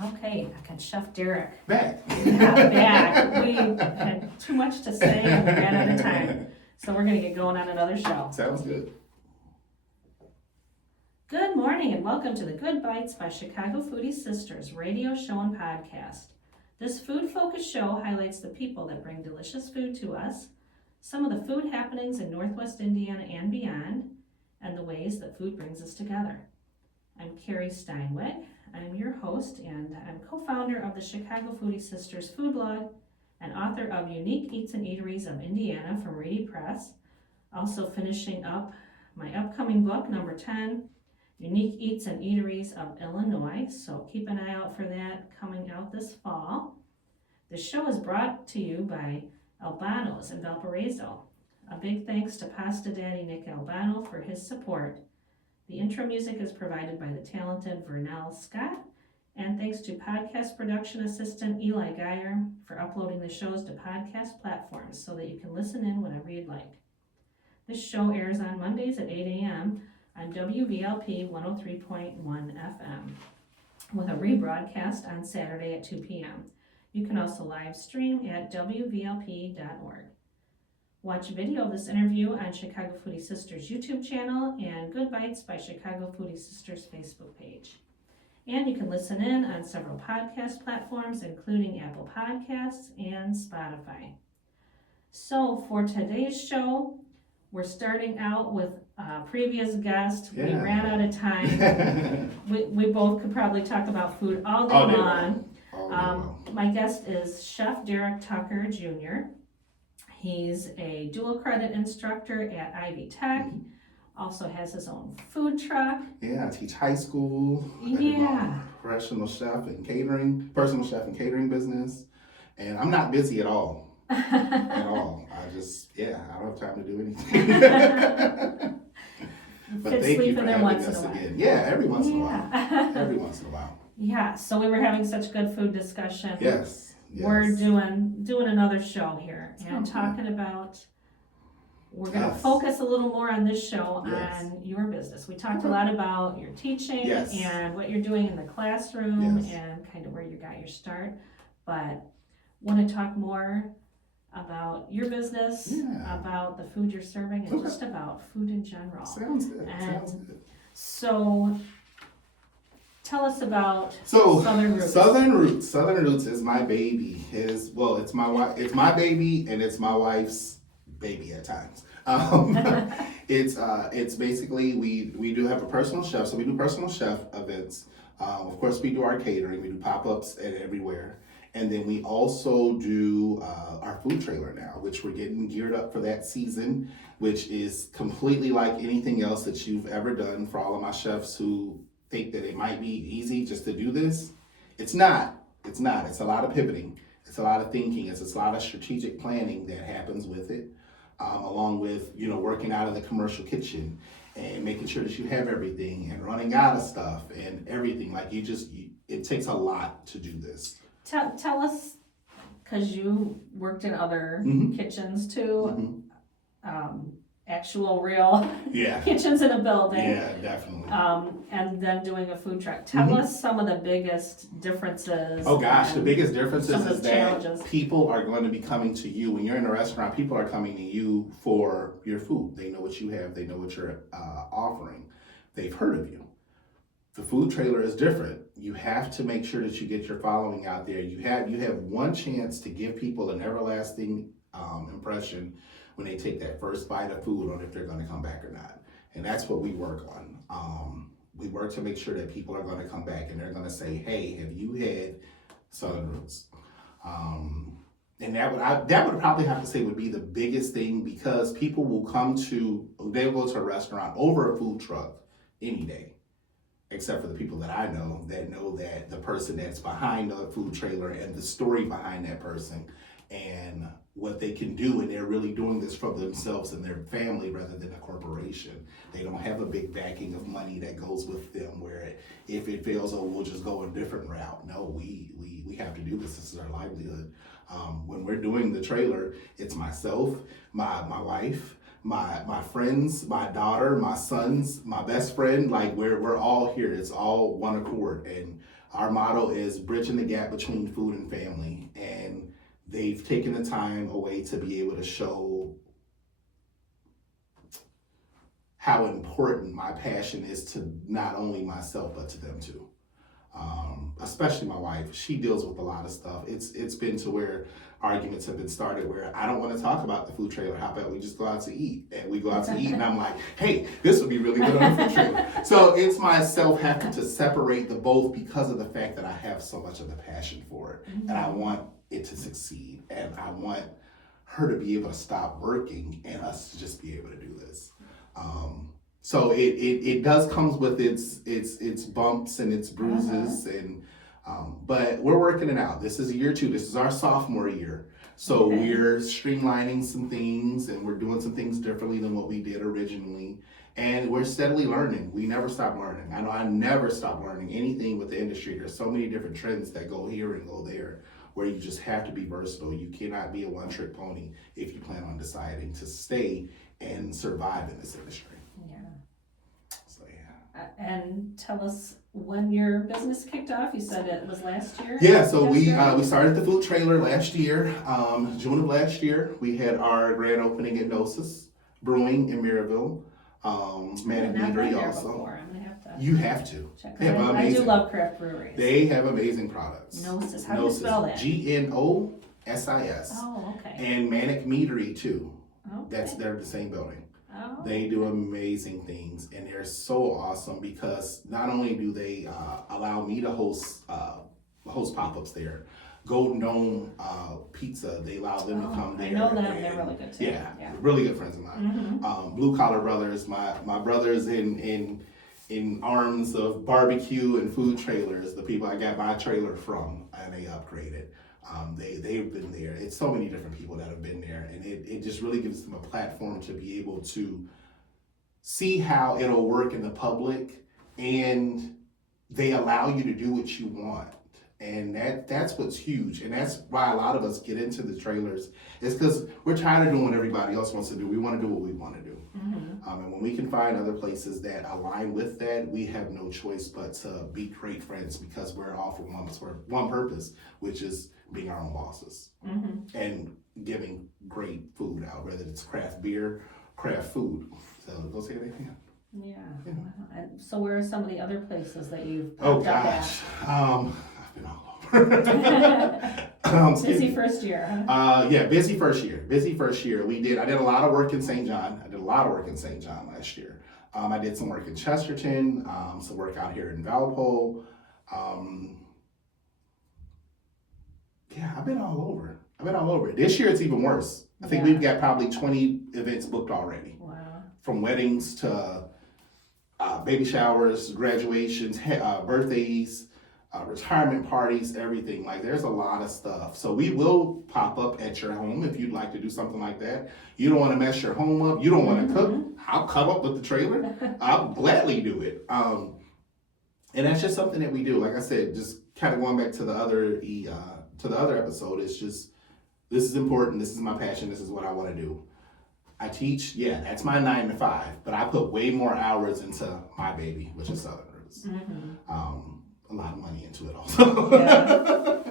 Okay, I got Chef Darrick. Back. Yeah, back. We had too much to say and we ran out of time. So we're gonna get going on another show. Sounds good. Good morning and welcome to the Good Bites by Chicago Foodie Sisters radio show and podcast. This food-focused show highlights the people that bring delicious food to us, some of the food happenings in Northwest Indiana and beyond, and the ways that food brings us together. I'm Carrie Steinweg. I'm your host and I'm co-founder of the Chicago Foodie Sisters food blog and author of Unique Eats and Eateries of Indiana from Reedy Press. Also finishing up my upcoming book, number 10, Unique Eats and Eateries of Illinois. So keep an eye out for that coming out this fall. The show is brought to you by Albano's in Valparaiso. A big thanks to Pasta Daddy Nick Albano for his support. The intro music is provided by the talented Vernell Scott, and thanks to podcast production assistant Eli Geyer for uploading the shows to podcast platforms so that you can listen in whenever you'd like. This show airs on Mondays at 8 a.m. on WVLP 103.1 FM, with a rebroadcast on Saturday at 2 p.m. You can also live stream at WVLP.org. Watch video of this interview on Chicago Foodie Sisters YouTube channel and Good Bites by Chicago Foodie Sisters Facebook page. And you can listen in on several podcast platforms, including Apple Podcasts and Spotify. So for today's show, we're starting out with a previous guest. Yeah. We ran out of time. we both could probably talk about food all day long. My guest is Chef Darrick Tucker, Jr. He's a dual credit instructor at Ivy Tech, also has his own food truck. Yeah, I teach high school. Yeah. Personal chef and catering business. And I'm not busy at all. At all. I don't have time to do anything. But thank you for having us again. Yeah, every once in a while. Every once in a while. Yeah, so we were having such good food discussion. Yes. We're doing another show here and talking about, we're going to focus a little more on this show on your business. We talked a lot about your teaching and what you're doing in the classroom and kind of where you got your start, but want to talk more about your business, about the food you're serving, and just about food in general. Sounds good. So tell us about Southern Roots. Southern Roots is my baby. It's my baby, and it's my wife's baby at times. It's basically we do have a personal chef, so we do personal chef events. Of course, we do our catering. We do pop-ups everywhere, and then we also do our food trailer now, which we're getting geared up for that season, which is completely like anything else that you've ever done. For all of my chefs who think that it might be easy just to do this, it's not. It's a lot of pivoting. It's a lot of thinking. It's a lot of strategic planning that happens with it, along with working out of the commercial kitchen and making sure that you have everything and running out of stuff and everything. Like it takes a lot to do this. Tell us, because you worked in other kitchens too. Actual real kitchens in a building. Yeah, definitely. And then doing a food truck. Tell us some of the biggest differences. Oh gosh, the biggest differences is that challenges. People are going to be coming to you. When you're in a restaurant, people are coming to you for your food. They know what you have. They know what you're offering. They've heard of you. The food trailer is different. You have to make sure that you get your following out there. You have one chance to give people an everlasting impression when they take that first bite of food on if they're going to come back or not. And that's what we work on. We work to make sure that people are going to come back and they're going to say, hey, have you had Southern Roots? And that would probably have to say would be the biggest thing, because people will they'll go to a restaurant over a food truck any day, except for the people that I know that the person that's behind the food trailer and the story behind that person and what they can do, and they're really doing this for themselves and their family rather than a corporation. They don't have a big backing of money that goes with them where if it fails, we'll just go a different route. No, we have to do this. This is our livelihood. When we're doing the trailer, it's myself, my wife, my friends, my daughter, my sons, my best friend. Like we're all here. It's all one accord, and Our motto is bridging the gap between food and family, and they've taken the time away to be able to show how important my passion is to not only myself but to them too. Especially my wife, she deals with a lot of stuff. It's been to where arguments have been started where I don't want to talk about the food trailer. How about we just go out to eat? And we go out to eat, and I'm like, hey, this would be really good on the food trailer. So it's myself having to separate the both because of the fact that I have so much of the passion for it, and I want it to succeed, and I want her to be able to stop working and us to just be able to do this. So it does comes with its bumps and its bruises and but we're working it out. This is year 2. This is our sophomore year. So we're streamlining some things and we're doing some things differently than what we did originally. And we're steadily learning. We never stop learning. I know I never stop learning anything with the industry. There's so many different trends that go here and go there where you just have to be versatile. You cannot be a one-trick pony if you plan on deciding to stay and survive in this industry. Yeah. So yeah. And tell us when your business kicked off. You said it was last year? Yeah, so we started the food trailer last year, June of last year. We had our grand opening at Gnosis Brewing in Maryville. Manic Meadery also. Before. I'm gonna have to You have to. check it out. I do love craft breweries. They have amazing products. Gnosis. How do you spell that? Gnosis. Oh, okay. And Manic Meadery too. Okay. They're the same building. Oh. They do amazing things, and they're so awesome because not only do they allow me to host pop-ups there. Golden Dome Pizza, they allow them to come there. I know them. They're really good too. Yeah, really good friends of mine. Blue Collar Brothers, my brothers in arms of barbecue and food trailers, the people I got my trailer from, and they upgraded. They've been there. It's so many different people that have been there, and it just really gives them a platform to be able to see how it'll work in the public, and they allow you to do what you want. And that's what's huge, and that's why a lot of us get into the trailers, is because we're tired of doing what everybody else wants to do. We want to do what we want to do. And when we can find other places that align with that, we have no choice but to be great friends, because we're all for one purpose, which is being our own bosses and giving great food out, whether it's craft beer, craft food. So go say it again. Yeah. Wow. And so where are some of the other places that you've Oh popped up gosh, at? I've been all over. Busy first year, huh? Yeah, busy first year. I did a lot of work in St. John. Last year. I did some work in Chesterton, some work out here in Valpo. Yeah, I've been all over. This year it's even worse. I think we've got probably 20 events booked already. Wow. From weddings to baby showers, graduations, birthdays, retirement parties, everything. Like, there's a lot of stuff. So we will pop up at your home if you'd like to do something like that. You don't want to mess your home up. You don't want to cook. I'll come up with the trailer. I'll gladly do it. And that's just something that we do. Like I said, just kind of going back to the other episode. It's just, this is important. This is my passion. This is what I want to do. I teach. Yeah, that's my 9 to 5. But I put way more hours into my baby, which is Southern Roots. A lot of money into it also.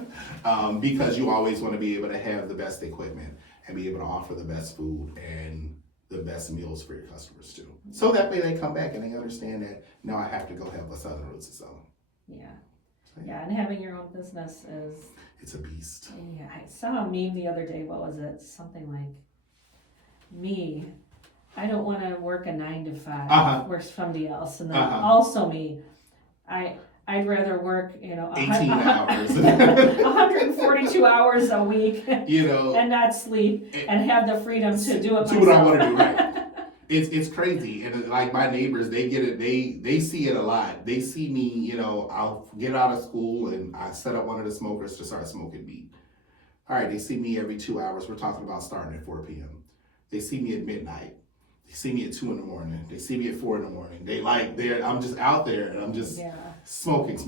Because you always want to be able to have the best equipment and be able to offer the best food and the best meals for your customers too. So that way they come back and they understand that now I have to go have a Southern Roots to sell. Yeah, and having your own business is... It's a beast. Yeah, I saw a meme the other day. What was it? Something like, me, I don't want to work a 9 to 5. Works for somebody else. And then also me, I'd rather work, 18 hours. 142 hours a week, and not sleep, and have the freedom to do it myself. Do what I want to do, right. It's crazy. And like my neighbors, they get it, they see it a lot. They see me, I'll get out of school and I set up one of the smokers to start smoking weed. All right, they see me every 2 hours. We're talking about starting at 4 p.m. They see me at midnight. They see me at 2 in the morning. They see me at 4 in the morning. I'm just out there and I'm just smoking.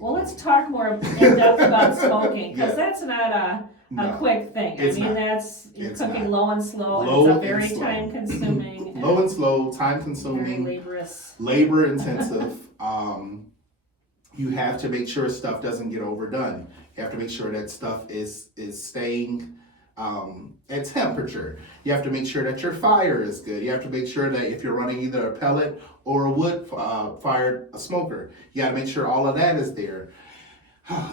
Well, let's talk more in depth about smoking, because that's not a quick thing. You're cooking low and slow, and it's a very time consuming. Low and slow, time consuming. Very laborious. Labor intensive. You have to make sure stuff doesn't get overdone. You have to make sure that stuff is staying at temperature. You have to make sure that your fire is good. You have to make sure that if you're running either a pellet or a wood fired smoker, you got to make sure all of that is there.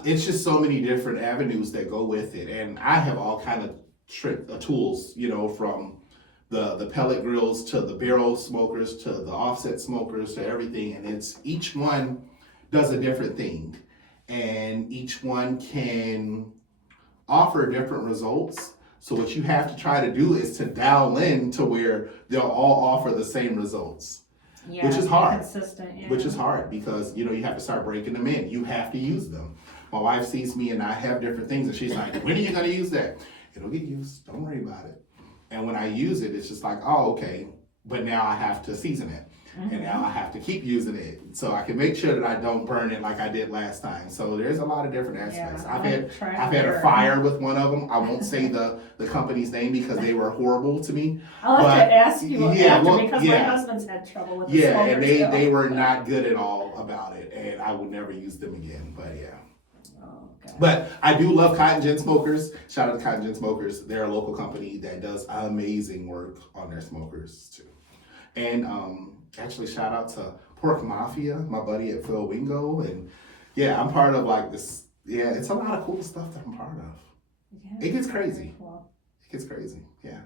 It's just so many different avenues that go with it, and I have all kind of tools, from the pellet grills to the barrel smokers to the offset smokers to everything, and it's each one does a different thing, and each one can offer different results. So what you have to try to do is to dial in to where they'll all offer the same results. Yeah, which is hard. Consistent, yeah. Which is hard because you have to start breaking them in. You have to use them. My wife sees me and I have different things, and she's like, "When are you gonna use that?" It'll get used. Don't worry about it. And when I use it, it's just like, "Oh, okay." But now I have to season it, and now I have to keep using it so I can make sure that I don't burn it like I did last time. So there's a lot of different aspects. Yeah, I've had a fire with one of them. I won't say the company's name because they were horrible to me. I'll have to ask you because my husband's had trouble with the smoker and too. they were not good at all about it, and I would never use them again. But yeah. Okay. But I do love Cotton Gin Smokers. Shout out to Cotton Gin Smokers. They're a local company that does amazing work on their smokers too. And actually shout out to Pork Mafia, my buddy at Phil Wingo. And yeah, I'm part of like this. Yeah, it's a lot of cool stuff that I'm part of. Yeah, it gets crazy. Cool. It gets crazy. Yeah.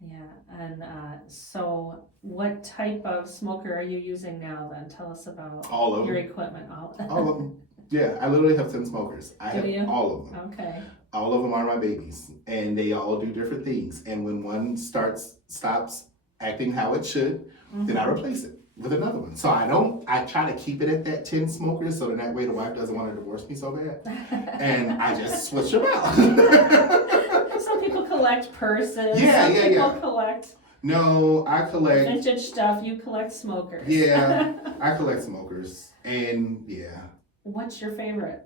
Yeah. And so what type of smoker are you using now then? Tell us about all of your them. equipment. All of them. Yeah, I literally have 10 smokers. I have you? all of them. Okay. All of them are my babies, and they all do different things. And when one stops acting how it should, then I replace it with another one. So I try to keep it at that 10 smokers so that way the wife doesn't want to divorce me so bad. And I just switch them out. Some people collect purses. Yeah, Some people yeah. collect No, I collect vintage stuff. You collect smokers. Yeah, I collect smokers. And yeah. What's your favorite?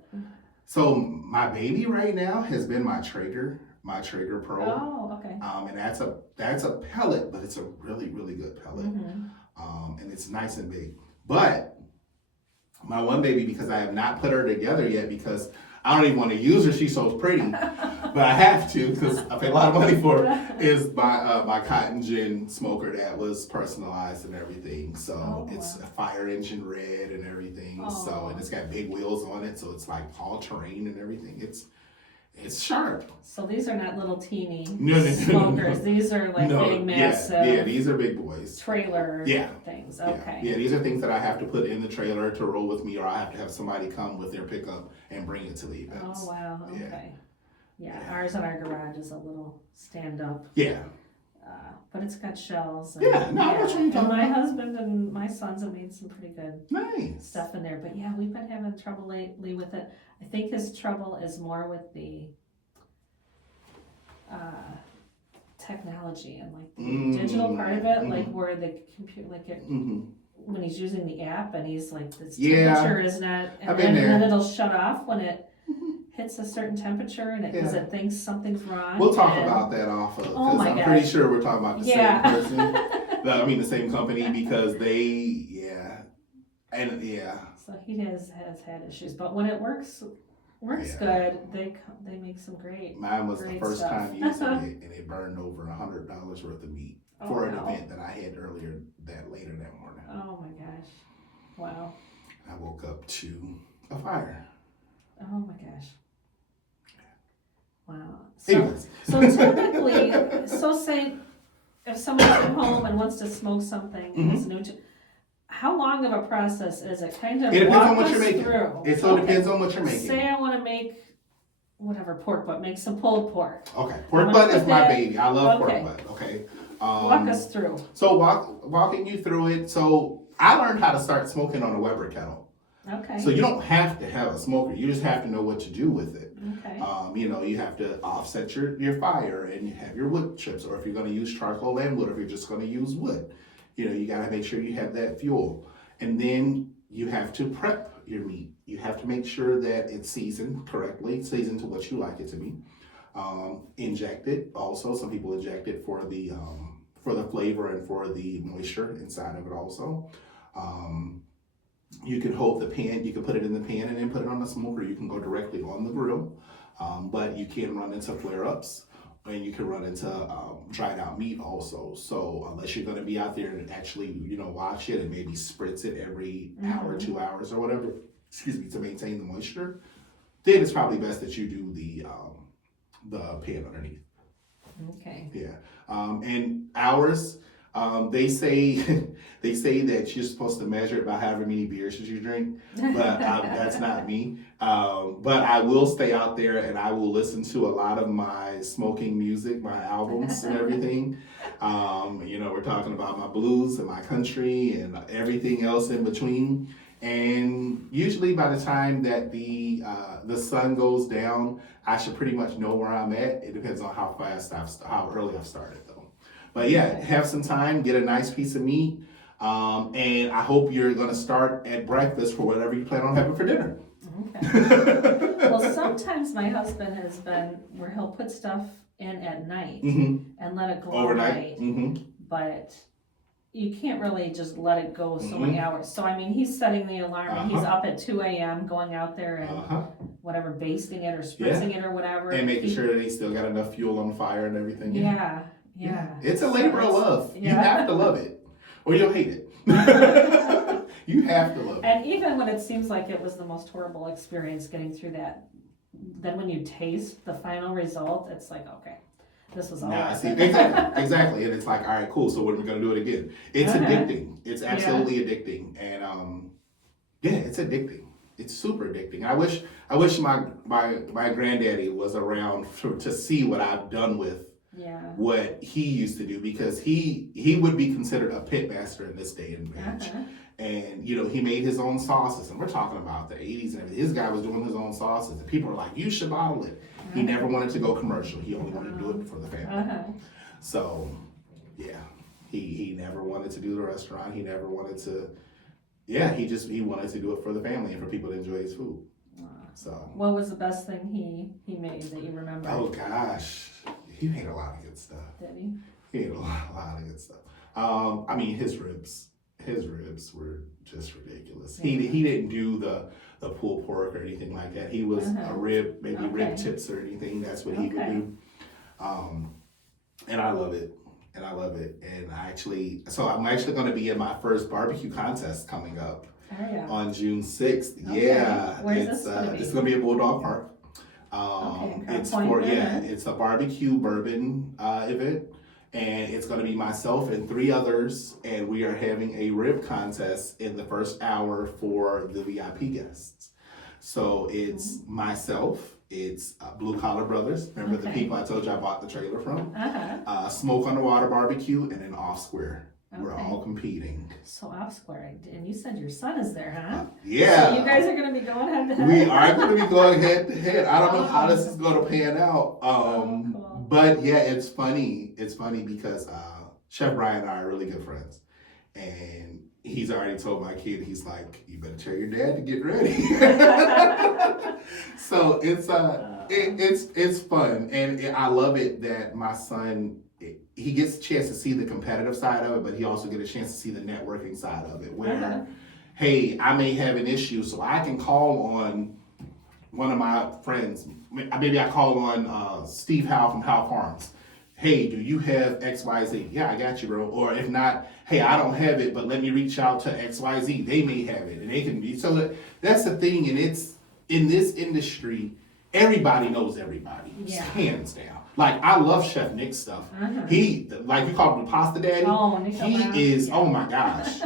So my baby right now has been my Traeger Pro. Oh, okay. And that's a pellet, but it's a really, really good pellet. And it's nice and big. But my one baby, because I have not put her together yet because I don't even want to use her. She's so pretty, but I have to because I pay a lot of money for her. Is my Cotton Gin smoker that was personalized and everything. So it's a fire engine red and everything. So and it's got big wheels on it, so it's like all terrain and everything. It's sharp. So these are not little teeny smokers. No. These are like big, massive. Yeah, these are big boys. Trailer things. Okay. Yeah, these are things that I have to put in the trailer to roll with me, or I have to have somebody come with their pickup and bring it to the events. Oh wow. Okay. Yeah, ours in our garage is a little stand up. Yeah. But it's got shells. And, that's what you're talking my husband and my sons have made some pretty good stuff in there. But yeah, we've been having trouble lately with it. I think his trouble is more with the technology and like the digital part of it, like where the computer, like it, when he's using the app and he's like, this temperature is not, and then it'll shut off when it hits a certain temperature and because it thinks something's wrong. We'll talk about that off of, because I'm pretty sure we're talking about the same person. I mean, the same company, because they, So he has had issues, but when it works good, they make some great. Mine was the first stuff. time using it, and it burned over $100 worth of meat for an event that I had later that morning. Oh my gosh! Wow. I woke up to a fire. Oh my gosh. Wow. Anyways. So typically, say if someone's at home and wants to smoke something and it's new to, how long of a process is it? Kind of. It depends on what you're making. Through. It so depends on what you're making. Say I want to make whatever pork butt, make some pulled pork. Okay, pork butt is my baby. I love pork butt. Okay. Walk us through. So walking you through it. So I learned how to start smoking on a Weber kettle. Okay. So you don't have to have a smoker. You just have to know what to do with it. Okay. You have to offset your fire and you have your wood chips, or if you're going to use charcoal and wood, or if you're just going to use wood, you got to make sure you have that fuel. And then you have to prep your meat. You have to make sure that it's seasoned correctly, seasoned to what you like it to be. Inject it. Also, some people inject it for the flavor and for the moisture inside of it also. You can hold the pan, you can put it in the pan and then put it on the smoker. You can go directly on the grill, but you can run into flare-ups, and you can run into dried out meat also. So unless you're going to be out there and actually, watch it and maybe spritz it every hour, 2 hours or whatever, to maintain the moisture, then it's probably best that you do the pan underneath. Okay. Yeah. And hours, they say that you're supposed to measure it by however many beers that you drink, but that's not me. But I will stay out there and I will listen to a lot of my smoking music, my albums and everything. We're talking about my blues and my country and everything else in between. And usually by the time that the sun goes down, I should pretty much know where I'm at. It depends on how early I've started though. But yeah, have some time, get a nice piece of meat, and I hope you're gonna start at breakfast for whatever you plan on having for dinner. Okay. Well, sometimes my husband has been where he'll put stuff in at night and let it go overnight. But you can't really just let it go so many hours. So, I mean, he's setting the alarm and he's up at 2 a.m. going out there and whatever, basting it or spritzing it or whatever. And making sure that he still got enough fuel on the fire and everything. Yeah. It's a labor of love. Yeah. You have to love it or you'll hate it. You have to love it. And even when it seems like it was the most horrible experience getting through that, then when you taste the final result, it's like, okay, this was all right. Exactly. And it's like, all right, cool. So when are we going to do it again? It's addicting. It's absolutely addicting. And it's addicting. It's super addicting. I wish my granddaddy was around to see what I've done with what he used to do, because he would be considered a pit master in this day and age. And he made his own sauces, and we're talking about the 80s and everything. This guy was doing his own sauces, and people were like, you should bottle it. He never wanted to go commercial. He only wanted to do it for the family. So yeah, he never wanted to do the restaurant. He never wanted to, he wanted to do it for the family and for people to enjoy his food. So what was the best thing he made that you remember? Oh gosh, he made a lot of good stuff. Did he? He made a lot of good stuff. I mean, his ribs were just ridiculous. He didn't do the pulled pork or anything like that. He was a rib, maybe rib tips or anything. That's what he would do. And I love it. And I'm actually going to be in my first barbecue contest coming up on June 6th. Okay. Yeah. Where's this going to be? It's going to be at Bulldog Park. It's a barbecue bourbon event. And it's going to be myself and 3 others, and we are having a rib contest in the first hour for the VIP guests. So it's myself, it's Blue Collar Brothers, remember the people I told you I bought the trailer from, Smoke on the Water Barbecue, and then Off Square. We're all competing. So Off Square, and you said your son is there, huh? Yeah. So you guys are going to be going head to head? We are going to be going head to head. I don't know how this is going to pan out. Cool. But yeah, it's funny. It's funny because Chef Brian and I are really good friends. And he's already told my kid, he's like, you better tell your dad to get ready. So it's fun. And I love it that my son, he gets a chance to see the competitive side of it, but he also gets a chance to see the networking side of it, where, hey, I may have an issue, so I can call on one of my friends. Maybe I call on Steve Howe from Howe Farms. Hey, do you have XYZ? Yeah, I got you, bro. Or if not, hey, I don't have it, but let me reach out to XYZ. They may have it, and they can be. So that's the thing, and it's in this industry, everybody knows everybody, hands down. Like, I love Chef Nick's stuff. He, like you call him the Pasta Daddy. Oh, Nick he is, oh my gosh.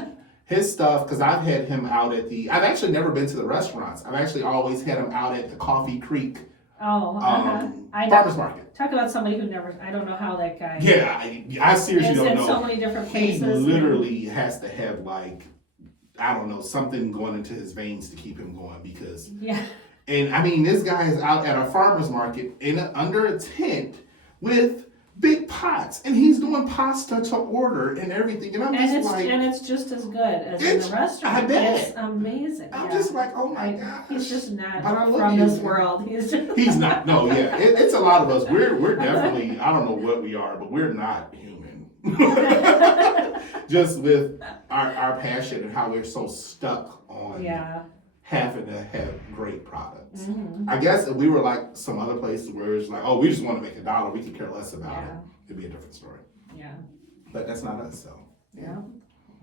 His stuff, because I've had him out at I've actually never been to the restaurants. I've actually always had him out at the Coffee Creek farmer's market. Talk about somebody who never, I don't know how that guy. Yeah, I seriously don't know. In so many different places. He literally has to have, like, I don't know, something going into his veins to keep him going, because. Yeah. And I mean, this guy is out at a farmer's market under a tent with big pots, and he's doing pasta to order and everything, and it's just as good as in the restaurant. I bet. It's amazing. I'm just like, oh my gosh. He's just not from this world. He's not. No, yeah, it's a lot of us. We're definitely, I don't know what we are, but we're not human. Just with our passion and how we're so stuck on Yeah. having to have great products. Mm-hmm. I guess if we were like some other places where it's like, oh, we just want to make $1, we could care less about it. It'd be a different story. Yeah. But that's not us, so. Yeah.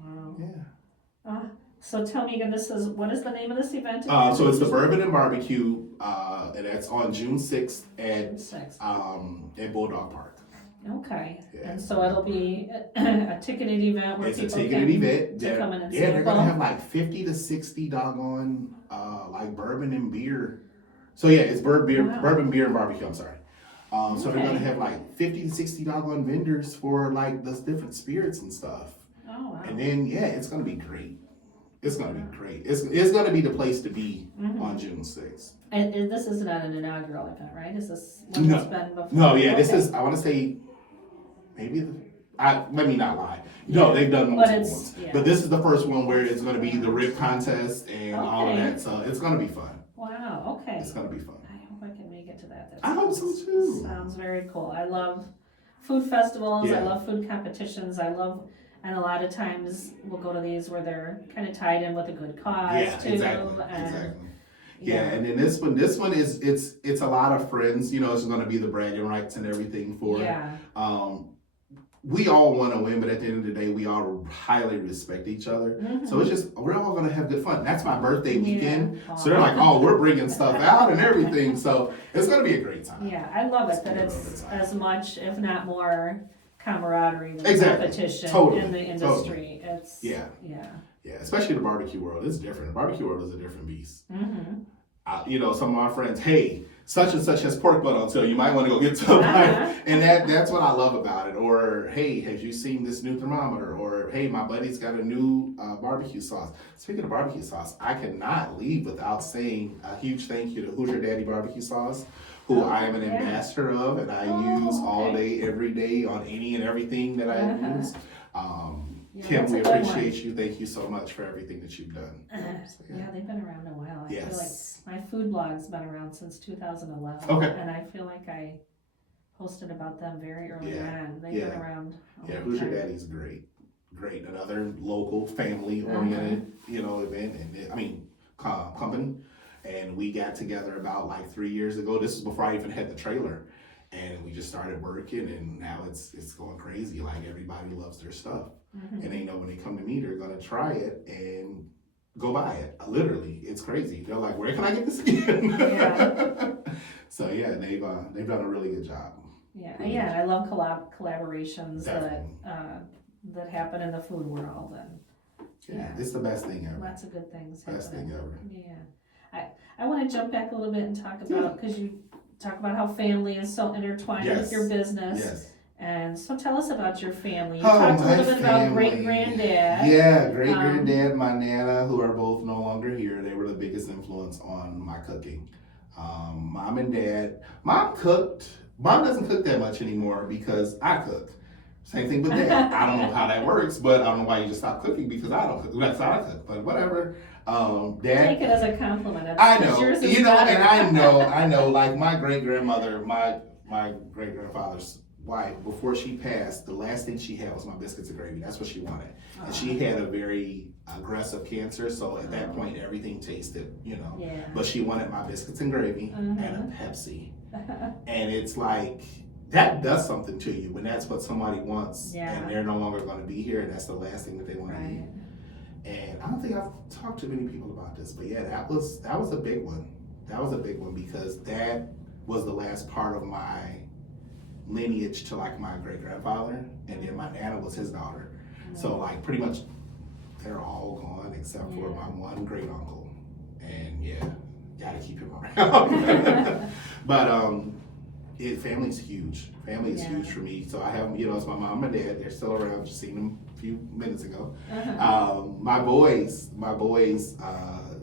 Wow. Yeah. So tell me again, what is the name of this event? So it's the Bourbon and Barbecue, and that's on June 6th at Bulldog Park. Okay. Yeah. And so it'll be a ticketed event where it's people a ticketed event. to come in and they're sample. gonna have like 50 to 60 doggone like bourbon and beer. So yeah, it's bourbon, beer, and barbecue. I'm sorry. So they're gonna have like 50 to 60 doggone vendors for like the different spirits and stuff. Oh wow. And then it's gonna be great. It's gonna be great. It's gonna be the place to be on June 6th. And this is not an inaugural event, right? Is this one that's been before? No, yeah, this is, I want to say, maybe, let me not lie. No, they've done multiple ones. Yeah. But this is the first one where it's going to be the rib contest and all of that. So it's going to be fun. Wow, okay. It's going to be fun. I hope I can make it to that. I hope so too. Sounds very cool. I love food festivals. Yeah. I love food competitions. And a lot of times we'll go to these where they're kind of tied in with a good cause too. Exactly. Yeah, and then this one is it's a lot of friends. You know, it's going to be the bragging rights and everything for it. We all want to win, but at the end of the day, we all highly respect each other. Mm-hmm. So it's just, we're all going to have good fun. That's my birthday weekend. Yeah. So they're like, oh, we're bringing stuff out and everything. So it's going to be a great time. Yeah, I love it that it's as much, if not more, camaraderie and competition in the industry. It's yeah, especially the barbecue world. It's different. The barbecue world is a different beast. Mm-hmm. Some of my friends, hey, such and such has pork butt on sale. You might want to go get some. And that's what I love about it. Or, hey, have you seen this new thermometer? Or, hey, my buddy's got a new barbecue sauce. Speaking of barbecue sauce, I cannot leave without saying a huge thank you to Who's Your Daddy Barbecue Sauce, who I am an ambassador of, and I use all day, every day on any and everything that I use. Kim, we appreciate you. Thank you so much for everything that you've done. Yeah, they've been around a while. I feel like my food blog's been around since 2011. Okay. And I feel like I posted about them very early on. They've been around. Who's Your Daddy's great. Great. Another local, family-oriented, event and company. And we got together about like 3 years ago. This was before I even had the trailer. And we just started working, and now it's going crazy. Like, everybody loves their stuff. Mm-hmm. And they know when they come to me, they're going to try it and go buy it. Literally, it's crazy. They're like, where can I get this again? Yeah. So, yeah, they've done a really good job. Yeah, I love collaborations that happen in the food world. And it's the best thing ever. Lots of good things Best thing ever. Yeah. I want to jump back a little bit and talk about, because you talk about how family is so intertwined with your business. Yes. And so tell us about your family. You talked a little bit about great-granddad. Yeah, great-granddad, my Nana, who are both no longer here. They were the biggest influence on my cooking. Mom and Dad. Mom cooked. Mom doesn't cook that much anymore because I cook. Same thing with Dad. I don't know how that works, but I don't know why you just stopped cooking because I don't cook. That's how I cook, but whatever. Dad. Take it as a compliment. I know, and I know, like my great-grandmother, my great-grandfather's wife, before she passed, the last thing she had was my biscuits and gravy. That's what she wanted. And she had a very aggressive cancer, so at that point, everything tasted, Yeah. But she wanted my biscuits and gravy and a Pepsi. And it's like, that does something to you when that's what somebody wants, and they're no longer going to be here, and that's the last thing that they want to eat. And I don't think I've talked to many people about this, but that was a big one. That was a big one because that was the last part of my lineage to like my great-grandfather, and then my Nana was his daughter. So like pretty much they're all gone except for my one great uncle. And gotta keep him around. But family's huge. Family is huge for me. So I have, it's my mom and dad. They're still around. Just seen them a few minutes ago. My boys,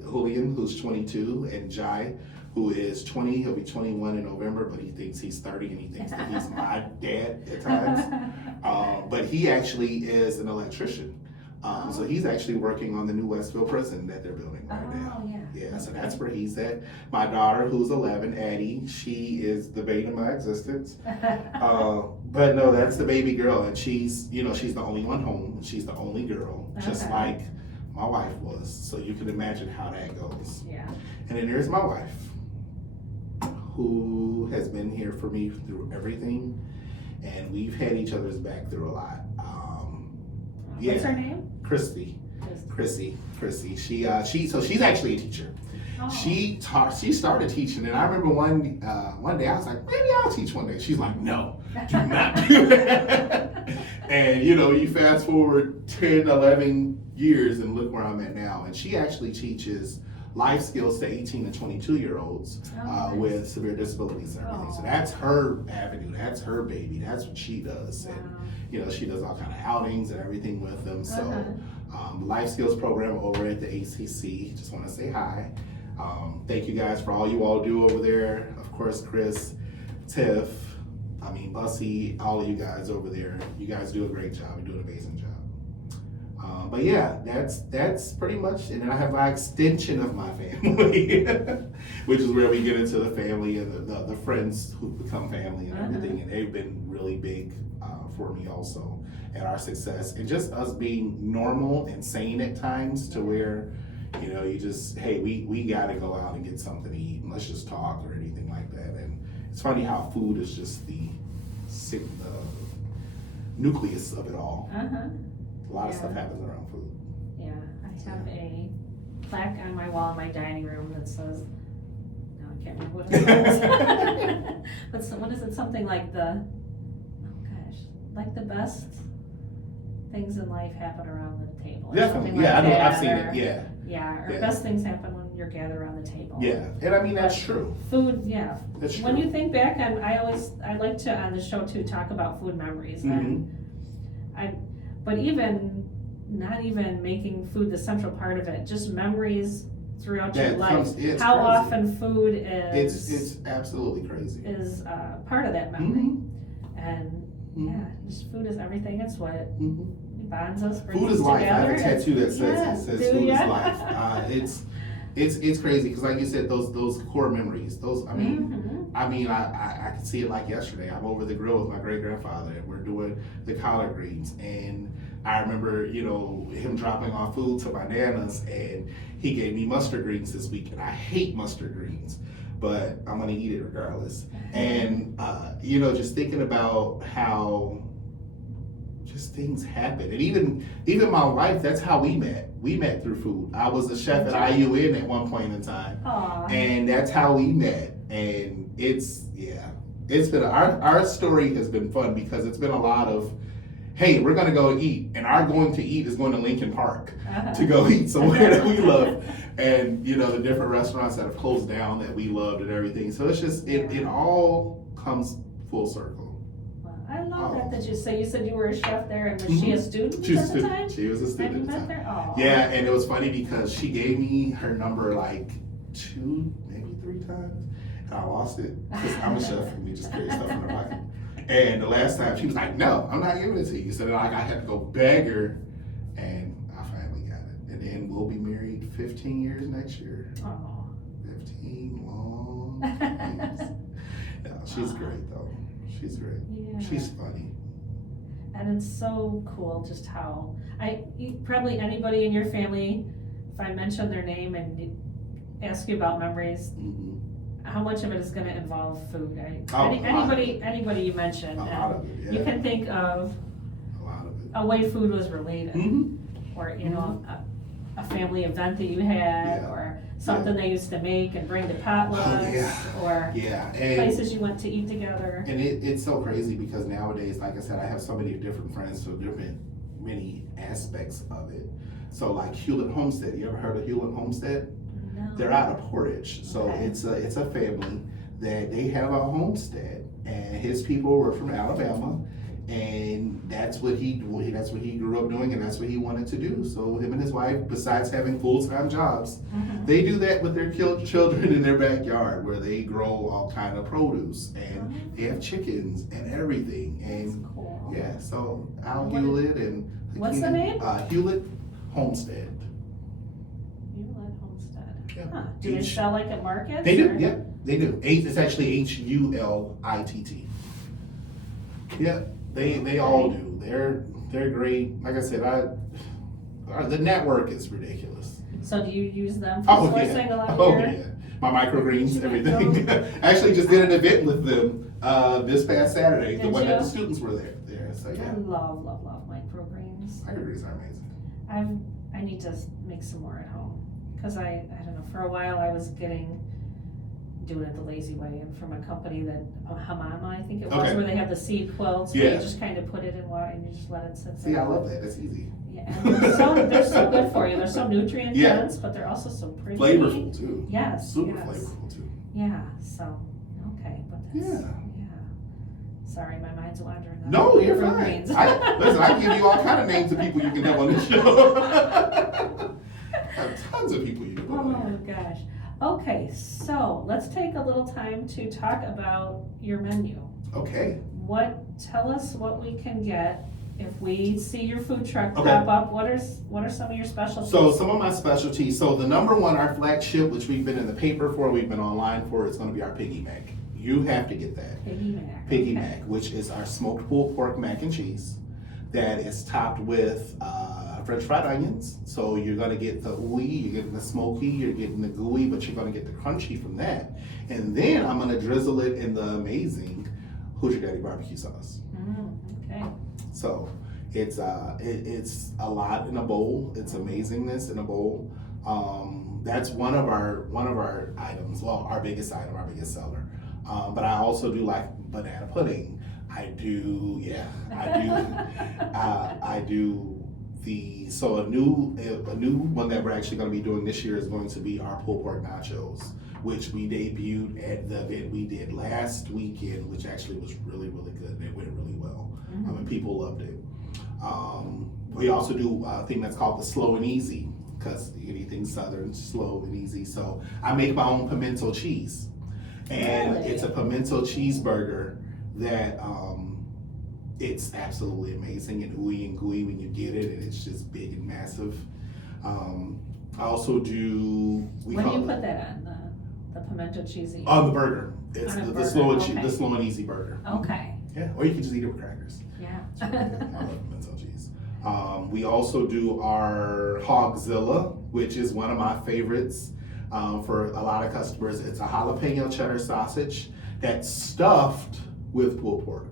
Julian, who's 22, and Jai, who is 20. He'll be 21 in November, but he thinks he's 30 and he thinks that he's my dad at times. But he actually is an electrician. So he's actually working on the new Westville prison that they're building right now. Yeah, so that's where he's at. My daughter, who's 11, Addie, she is the bane of my existence. But no, that's the baby girl, and she's the only one home. She's the only girl, just like my wife was. So you can imagine how that goes. Yeah. And then there's my wife, who has been here for me through everything, and we've had each other's back through a lot. What's her name? Chrissy. She's actually a teacher. Oh. She started teaching, and I remember one day I was like, maybe I'll teach one day. She's like, no, do not do that. And you fast forward 10, 11 years and look where I'm at now. And she actually teaches life skills to 18 and 22-year-olds nice. with severe disabilities and everything. So that's her avenue. That's her baby. That's what she does. Wow. And she does all kind of outings and everything with them. So life skills program over at the ACC. Just want to say hi. Thank you guys for all you all do over there. Of course, Chris, Tiff, Bussy, all of you guys over there. You guys do a great job. You do an amazing job. But yeah, that's pretty much. And then I have my extension of my family, which is where we get into the family and the friends who become family and everything. And they've been really big for me also and our success, and just us being normal and sane at times, to where you just, hey, we gotta go out and get something to eat and let's just talk or anything like that. And it's funny how food is just the nucleus of it all. A lot of stuff happens around food. Yeah, I have a plaque on my wall in my dining room that says, no, I can't remember what it says. But what is it? Something like like the best things in life happen around the table. Definitely, yeah, I know, I've seen it, yeah. Yeah, or best things happen when you're gathered around the table. Yeah, and that's true. Food, yeah. That's true. When you think back, I like to, on the show too, talk about food memories. And but not even making food the central part of it, just memories throughout your life. How crazy. Often food is. It's absolutely crazy. Is part of that memory. And yeah, just food is everything. It's what bonds us, brings food is us life. together. I have a tattoo that says food is life. It's crazy because, like you said, those core memories. Those I can see it like yesterday. I'm over the grill with my great grandfather, and we're doing the collard greens. And I remember, him dropping off food to my nana's, and he gave me mustard greens this week, and I hate mustard greens, but I'm gonna eat it regardless. And just thinking about how just things happen, and even my wife, that's how we met. We met through food. I was a chef at IUN at one point in time. Aww. And that's how we met. And it's been our story has been fun because it's been a lot of, hey, we're gonna go eat, and our going to eat is going to Lincoln Park to go eat somewhere that we love, and the different restaurants that have closed down that we loved and everything. So it's just it all comes full circle. I love that you said you were a chef there, and was she a student at the time? She was a student. And you met there? Oh. Yeah, and it was funny because she gave me her number like 2, maybe 3 times, and I lost it because I'm a chef and we just carry stuff in our pocket. And the last time she was like, "No, I'm not giving it to you." So then I had to go beg her, and I finally got it. And then we'll be married 15 years next year. Oh. 15 long years. No, she's great though. She's great. Yeah. She's funny. And it's so cool just how probably anybody in your family, if I mention their name and ask you about memories, how much of it is going to involve food? Anybody you mention, you can think of a way food was related, or a family event that you had, or something they used to make and bring to potlucks, or places you went to eat together. And it's so crazy because nowadays, like I said, I have so many different friends, so many aspects of it. So like Hewlett Homestead, you ever heard of Hewlett Homestead? No. They're out of Portage, so it's a family that they have a homestead, and his people were from Alabama, and that's what he grew up doing, and that's what he wanted to do. So him and his wife, besides having full-time jobs, they do that with their children in their backyard, where they grow all kind of produce, and they have chickens and everything. And that's cool. Yeah, so Al Hewlett and what's the name? Hewlett Homestead. Yeah. Huh. Do they sell like at markets? They do, yeah, they do. It's actually HULITT. Yeah, they all do. They're great. Like I said, The network is ridiculous. So do you use them for sourcing a lot of your? Yeah. My microgreens, everything. I actually just did an event with them this past Saturday. The one that the students were there. So yeah. I love microgreens. Microgreens are amazing. I need to make some more at home because I don't know. For a while I was doing it the lazy way, and from a company that Hamama, I think it was, where they have the seed quilts. Yeah. You just kind of put it in water and you just let it sit. See, I love that. That's easy. Yeah, and they're so good for you. They're so nutrient dense, but they're also so pretty. Flavorful too. Yes. Super flavorful too. Yeah. So okay, but that's, yeah. Sorry, my mind's wandering. No, you're fine. Listen, I give you all kind of names of people you can have on this show. I have tons of people you can put on here. Oh gosh. Okay, so let's take a little time to talk about your menu. Okay. Tell us what we can get if we see your food truck pop up. What are some of your specialties? So some of my specialties. So the number one, our flagship, which we've been in the paper for, we've been online for, is going to be our Piggy Mac. You have to get that. Piggy Mac, which is our smoked pulled pork mac and cheese that is topped with French fried onions. So you're gonna get the ooey, you're getting the smoky, you're getting the gooey, but you're gonna get the crunchy from that. And then I'm gonna drizzle it in the amazing Hoosier Daddy barbecue sauce. Okay. So it's a lot in a bowl. It's amazingness in a bowl. That's one of our items. Well, our biggest item, our biggest seller. But I also do like banana pudding. I do a new one that we're actually going to be doing this year is going to be our pulled pork nachos, which we debuted at the event we did last weekend, which actually was really, really good. It went really well. And people loved it. We also do a thing that's called the slow and easy, because anything Southern, slow and easy. So I make my own pimento cheese. And it's a pimento cheeseburger that it's absolutely amazing and ooey and gooey when you get it, and it's just big and massive. I also do. When do you put that on the pimento cheesy? On the burger. It's the slow and easy burger. Okay. Yeah, or you can just eat it with crackers. Yeah. I love pimento cheese. We also do our Hogzilla, which is one of my favorites. For a lot of customers, it's a jalapeno cheddar sausage that's stuffed with pulled pork.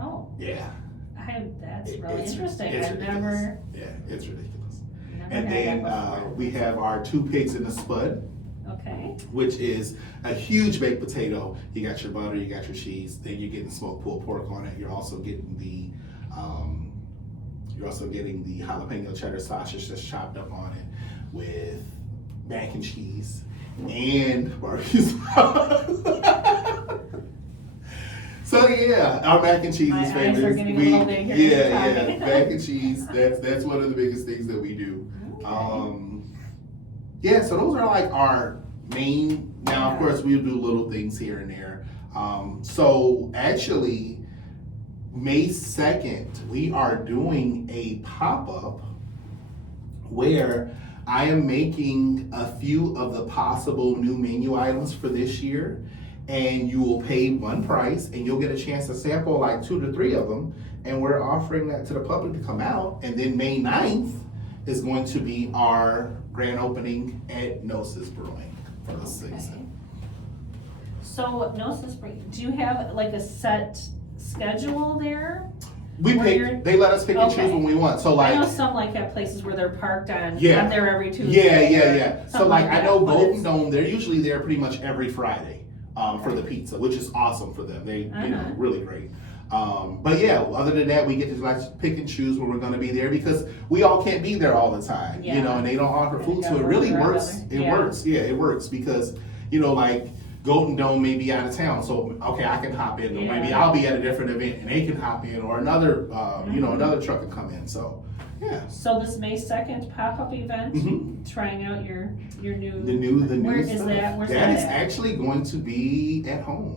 Oh. Yeah. That's really interesting. I've never. Yeah, it's ridiculous. And then we have our 2 pigs in a spud. Okay. Which is a huge baked potato. You got your butter, you got your cheese, then you're getting smoked pulled pork on it. You're also getting the jalapeno cheddar sausage that's chopped up on it with mac and cheese and barbecue sauce. So yeah, our mac and cheese is famous. Mac and cheese. That's one of the biggest things that we do. Okay. So those are like our main. Now, of course, we'll do little things here and there. So actually, May 2nd, we are doing a pop-up where I am making a few of the possible new menu items for this year, and you will pay one price and you'll get a chance to sample like 2 to 3 of them, and we're offering that to the public to come out. And then May 9th is going to be our grand opening at Gnosis Brewing for the season. So Gnosis Brewing, do you have like a set schedule there? We pick. They let us pick and choose when we want. So like, I know some like have places where they're parked on. Not there every Tuesday. Yeah. So like I know Golden Dome, they're usually there pretty much every Friday for the pizza, which is awesome for them. They really great. But yeah, other than that, we get to like pick and choose when we're going to be there, because we all can't be there all the time. You know, and they don't offer food, so it really works. It works. Yeah, it works because like Golden Dome may be out of town, so okay, I can hop in, or maybe I'll be at a different event and they can hop in, or another, another truck can come in. So, yeah. So this May 2nd pop-up event, trying out your new. The new. Where stuff. Is that? Where's that that is at? Actually going to be at home.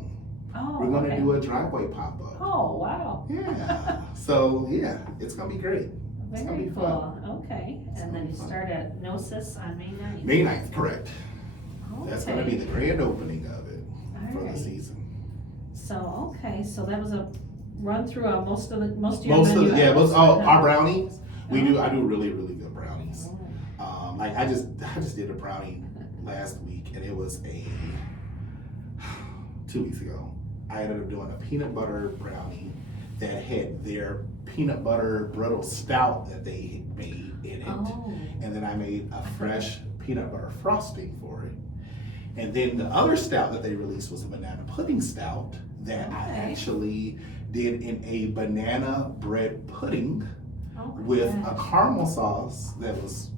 Oh, we're going to do a driveway pop-up. Oh, wow. Yeah. So yeah, it's going to be great. Very cool. Okay, and then you start at Gnosis on May 9th. May 9th, correct. That's going to be the grand opening of it for the season. So that was a run through of most of your menu. Our brownies. I do really, really good Like I just did a brownie last week, and it was 2 weeks ago. I ended up doing a peanut butter brownie that had their peanut butter brittle stout that they made in it. Oh. And then I made a fresh peanut butter frosting for it. And then the other stout that they released was a banana pudding stout that I actually did in a banana bread pudding with a caramel sauce that was,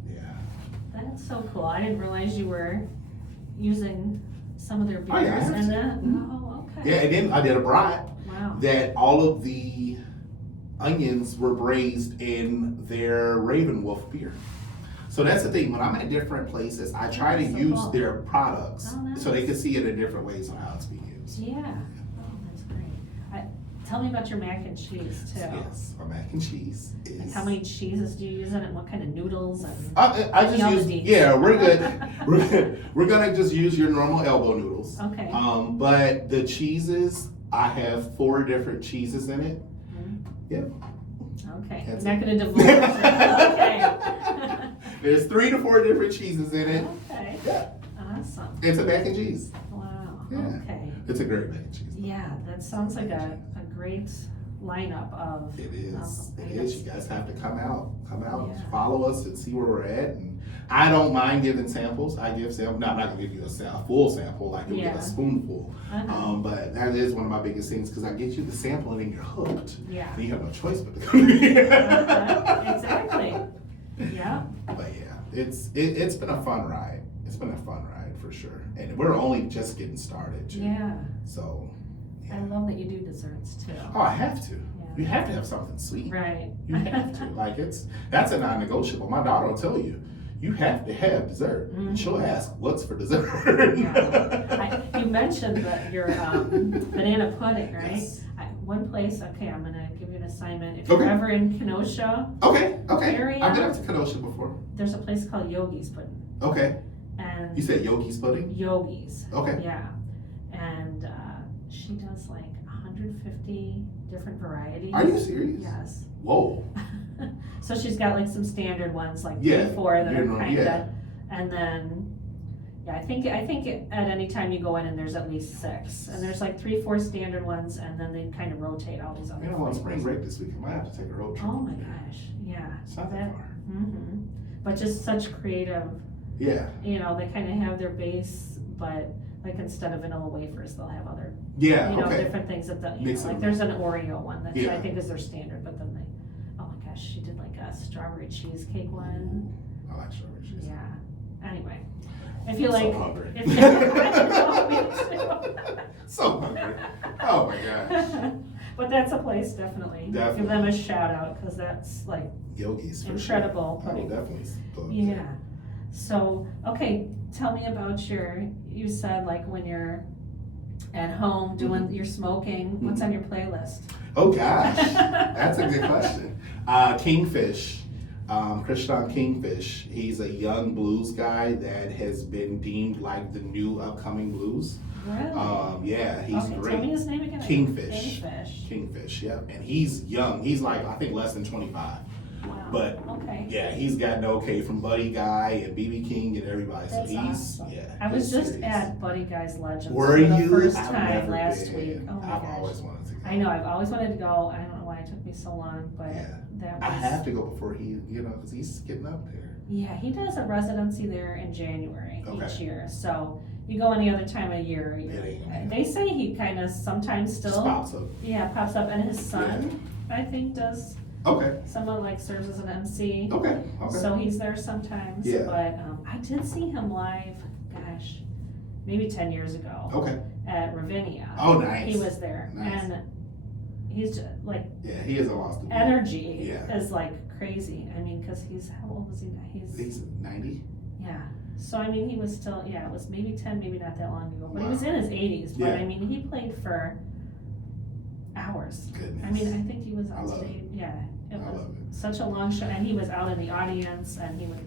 That's so cool. I didn't realize you were using some of their beers I in that. Oh, okay. Yeah, and then I did a brat Wow. that all of the onions were braised in their Raven Wolf beer. So that's the thing. When I'm at different places, I try to use their products so they can see it in different ways on how it's being used. Yeah. Oh, that's great. Tell me about your mac and cheese too. Yes, my mac and cheese is. Like how many cheeses do you use in it? What kind of noodles? And I just use. Yeah, we're good. We're gonna just use your normal elbow noodles. Okay. But the cheeses, I have 4 different cheeses in it. Yep. Okay. That's I'm not it. gonna divulge it. Okay. There's 3 to 4 different cheeses in it. Okay. Yeah. Awesome. It's a mac and cheese. Wow. Yeah. Okay. It's a great mac and cheese. Yeah, that sounds like a great lineup of. It is. of It items. is. You guys have to come out, Yeah. follow us and see where we're at. And I don't mind giving samples. I give samples. No, I'm not gonna give you a full sample, like you'll get a spoonful. But that is one of my biggest things because I get you the sample and then you're hooked. Yeah. And you have no choice but to come here. Exactly. Yeah. But yeah, it's been a fun ride. It's been a fun ride for sure. And we're only just getting started too. Yeah. So. I love that you do desserts too. Oh, I have to. Yeah. You have to have something sweet. Right. You have to. Like that's a non-negotiable. My daughter will tell you, you have to have dessert. And she'll ask, what's for dessert? You mentioned that your banana pudding, right? Yes. One place, okay, I'm gonna give you an assignment. If you're ever in Kenosha Okay. area, I've been up to Kenosha before. there's a place called Yogi's Pudding. Okay. And You said Yogi's pudding? Yogi's. Okay. Yeah. And she does like 150 different varieties. Are you serious? Yes. Whoa. So she's got like some standard ones, like Yeah, 3, 4 that are normal, kind of, yeah. and then I think at any time you go in and there's at least 6, and there's like 3, 4 standard ones, and then they kind of rotate all these other. You know, on flavors. spring break this week, I might have to take a road trip. Oh my gosh, yeah. It's not that far. Mm-hmm. But just such creative. Yeah. You know, they kind of have their base, but like instead of vanilla wafers, they'll have other, Yeah. okay. Different things that Mix like them. there's an Oreo one that Yeah. I think is their standard, but then oh my gosh, she did like a strawberry cheesecake one. I like strawberry cheese. Yeah. Anyway, if you I'm like, so hungry. So hungry. Oh my gosh. But that's a place definitely. Definitely. Give them a shout out because that's like Yogi's for incredible. sure. I will definitely. Yeah. So, okay, tell me about you said like when you're at home doing your smoking, what's on your playlist? Oh gosh, that's a good question. Kingfish, Christian Kingfish. He's a young blues guy that has been deemed like the new upcoming blues. Really? Yeah, he's okay, great. Tell me his name again. Kingfish. Kingfish. Kingfish, yep. And he's young. He's like, I think less than 25. Wow. But okay. yeah, he's gotten okay from Buddy Guy and BB King and everybody. That's so he's awesome. yeah. I was he's just serious. at Buddy Guy's Legends Were for the you? first I've time never last been. week. Oh my I've gosh. always wanted to go. I know, I've always wanted to go. I don't know why it took me so long, but Yeah. that was. I have to go before he, because he's getting up there. Yeah, he does a residency there in January each year. So you go any other time of year. They say he kind of sometimes still Pops up. Yeah, pops up, and his son I think does. Okay. Someone like serves as an MC. Okay. So he's there sometimes. Yeah. But I did see him live. Gosh, maybe 10 years ago. Okay. At Ravinia. Oh, nice. He was there, Nice. and he's just like. Yeah, he hasn't lost it. Energy Yeah. is like crazy. I mean, because how old was he now? He's 90. Yeah. So I mean, he was still, it was maybe 10, maybe not that long ago, but he Wow. was in his 80s. But Yeah. I mean, he played for hours. Goodness. I mean, I think he was I on love stage. Yeah, it I was love it. such a long show, and he was out in the audience, and he was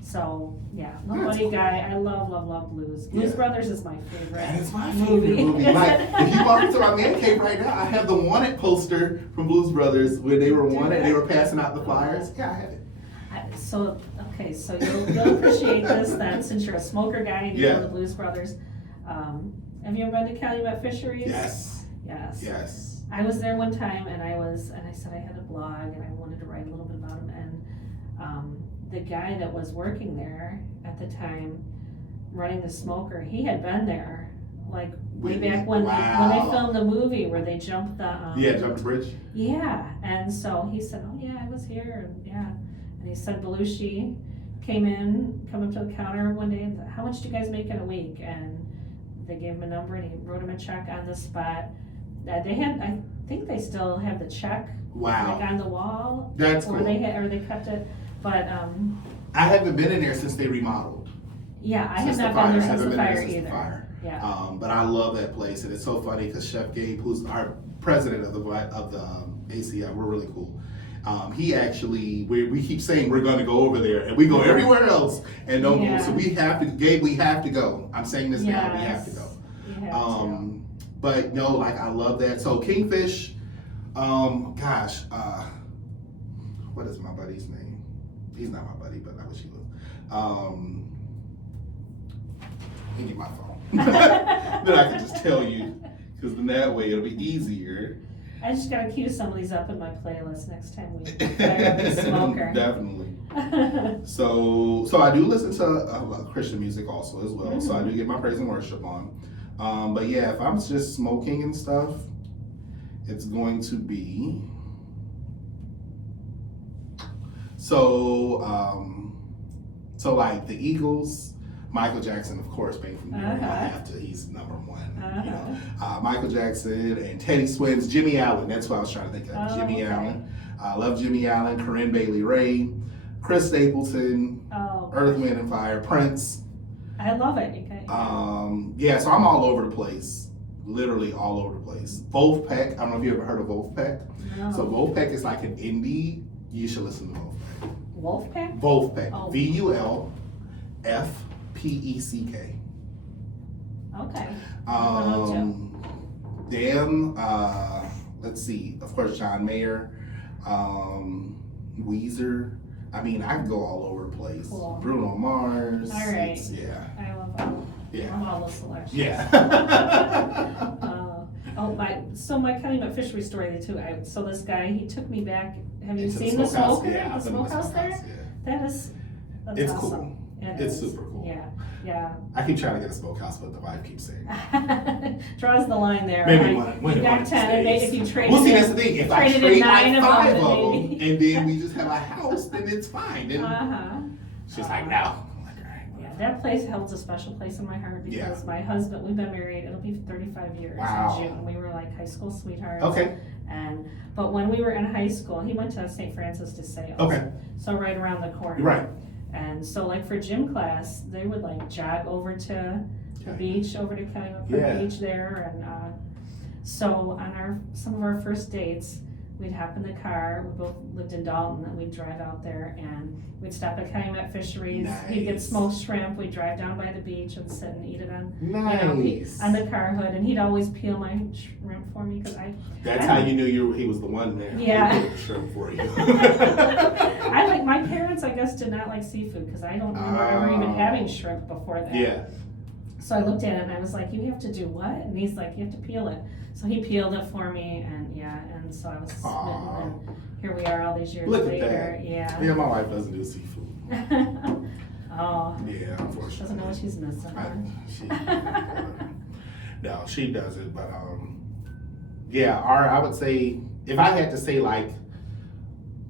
So That's Buddy cool. Guy. I love blues. Blues Yeah. Brothers is my favorite. That is my favorite movie. Like, if you walk into my man cave right now, I have the wanted poster from Blues Brothers where they were wanted. They were passing out the flyers. Yeah, I have it. So you'll appreciate this then, since you're a smoker guy and you know the Blues Brothers. Have you ever been to Calumet Fisheries? Yes. Yes. I was there one time, and I said I had a blog and I wanted to write a little bit about him, and the guy that was working there at the time, running the smoker, he had been there like way back when they filmed the movie where they jumped the jump the bridge. Yeah, and so he said, "Oh yeah, I was here," and he said Belushi come up to the counter one day and said, "How much do you guys make in a week?" And they gave him a number and he wrote him a check on the spot. I think they still have the check like on the wall. That's cool. Or they kept it, but I haven't been in there since they remodeled. Yeah, I have not been there since the fire either. Yeah. But I love that place, and it's so funny because Chef Gabe, who's our president of the ACI, we're really cool. He actually, we keep saying we're going to go over there, and we go everywhere else and don't go. So we have to, Gabe, we have to go. I'm saying this now, we have to go. But no, like I love that. So Kingfish, what is my buddy's name? He's not my buddy, but I wish he was. Give me my phone. Then I can just tell you, because then that way it'll be easier. I just gotta cue some of these up in my playlist next time we fire up the smoker. Definitely. So I do listen to Christian music also as well. Mm-hmm. So I do get my praise and worship on. But yeah, if I'm just smoking and stuff, it's going to be so like the Eagles, Michael Jackson, of course, being from New York, I have to. He's number one. You know, Michael Jackson and Teddy Swims, Jimmy Allen. That's what I was trying to think of. Jimmy Allen. I love Jimmy Allen, Corinne Bailey Ray, Chris Stapleton, Earth, Wind and Fire, Prince. I love it. Yeah, so I'm all over the place. Literally all over the place. Wolfpack. I don't know if you ever heard of Wolfpack. No. So Wolfpack is like an indie. You should listen to Wolfpack. Wolfpack. Wolfpack. VULFPECK. Okay. Let's see. Of course, John Mayer, Weezer. I mean, I can go all over the place. Cool. Bruno Mars. All right. I love all the selections. Yeah. My Calumet Fishery story too. So this guy, he took me back. Have you seen the smokehouse? smoker? The smokehouse there? That's it's awesome. Cool. It's super cool. Yeah. I keep trying to get a smokehouse, but the wife keeps saying draws the line there. Maybe one. You got 10, if you trade. Well, see, that's the thing. If I trade like 5 of them, and then we just have a house, then it's fine. Then she's like, no. I'm like, all right. Yeah, that place holds a special place in my heart because my husband, we've been married. It'll be 35 years in June. We were like high school sweethearts. Okay. But when we were in high school, he went to St. Francis de Sales. Okay. So right around the corner. Right. And so like for gym class, they would like jog over to the beach, over to Calumet Beach there. And so on some of our first dates, we'd hop in the car. We both lived in Dalton, and we'd drive out there and we'd stop at Calumet Fisheries. Nice. He'd get smoked shrimp. We'd drive down by the beach and sit and eat it on on the car hood. And he'd always peel my shrimp for me because That's how you knew he was the one there. Yeah. Shrimp for you. My parents, I guess, did not like seafood because I don't remember ever even having shrimp before that. Yeah. So I looked at it and I was like, "You have to do what?" And he's like, "You have to peel it." So he peeled it for me, and so I was smitten. And here we are, all these years later. Yeah. Yeah, my wife doesn't do seafood. Oh. Yeah, unfortunately. She doesn't know what she's missing. No, she doesn't. But I would say if I had to say like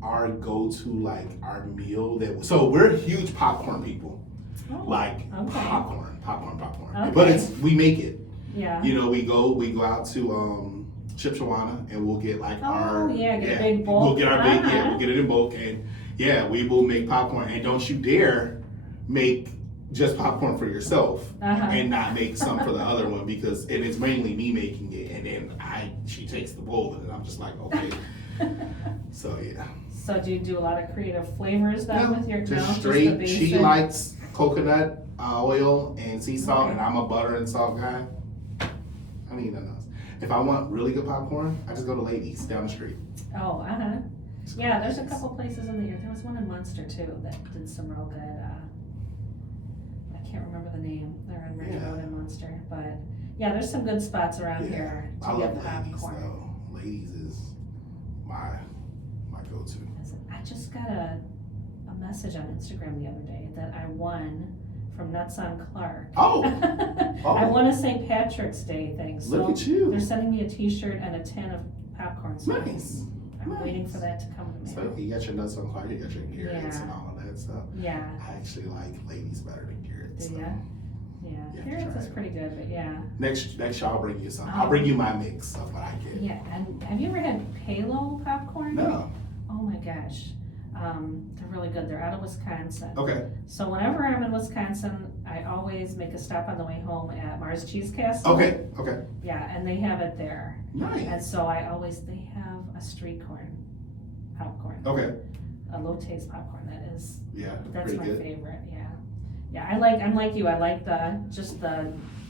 our go-to like our meal so we're huge popcorn people. Popcorn. Okay. But we make it. Yeah. You know, we go out to Shipshawana and we'll get like a big bulk. We'll get our big we'll get it in bulk and we will make popcorn and don't you dare make just popcorn for yourself and not make some for the other one because it's mainly me making it and then she takes the bowl and I'm just like okay. So yeah. So do you do a lot of creative flavors then with your just straight? She likes coconut oil and sea salt, and I'm a butter and salt guy. I need nothing else. If I want really good popcorn, I just go to Ladies down the street. Oh, Yeah, there's a couple places in the area. There was one in Munster too that did some real good, I can't remember the name. They're on Ridge Road in Munster, but yeah, there's some good spots around here to I get love popcorn. Ladies though. Ladies is my go-to. I just got a message on Instagram the other day that I won from Nuts on Clark. Oh! I won a St. Patrick's Day thing. So Look at you. they're sending me a t-shirt and a tin of popcorn. So Nice. I'm waiting for that to come to me. So you got your Nuts on Clark, you got your carrots and all of that stuff. Yeah. I actually like Ladies better than carrots. Do so. ya? Yeah. Carrots is pretty good, but yeah. Next year I'll bring you some. I'll bring you my mix of what I get. Yeah, and have you ever had Palo popcorn? No. Oh my gosh. They're really good. They're out of Wisconsin. Okay. So whenever I'm in Wisconsin, I always make a stop on the way home at Mars Cheese Castle. Okay. Yeah, and they have it there. Nice. And so they have a street corn popcorn. Okay. A low taste popcorn that's my good. favorite. Yeah. Yeah, I'm like you. I like the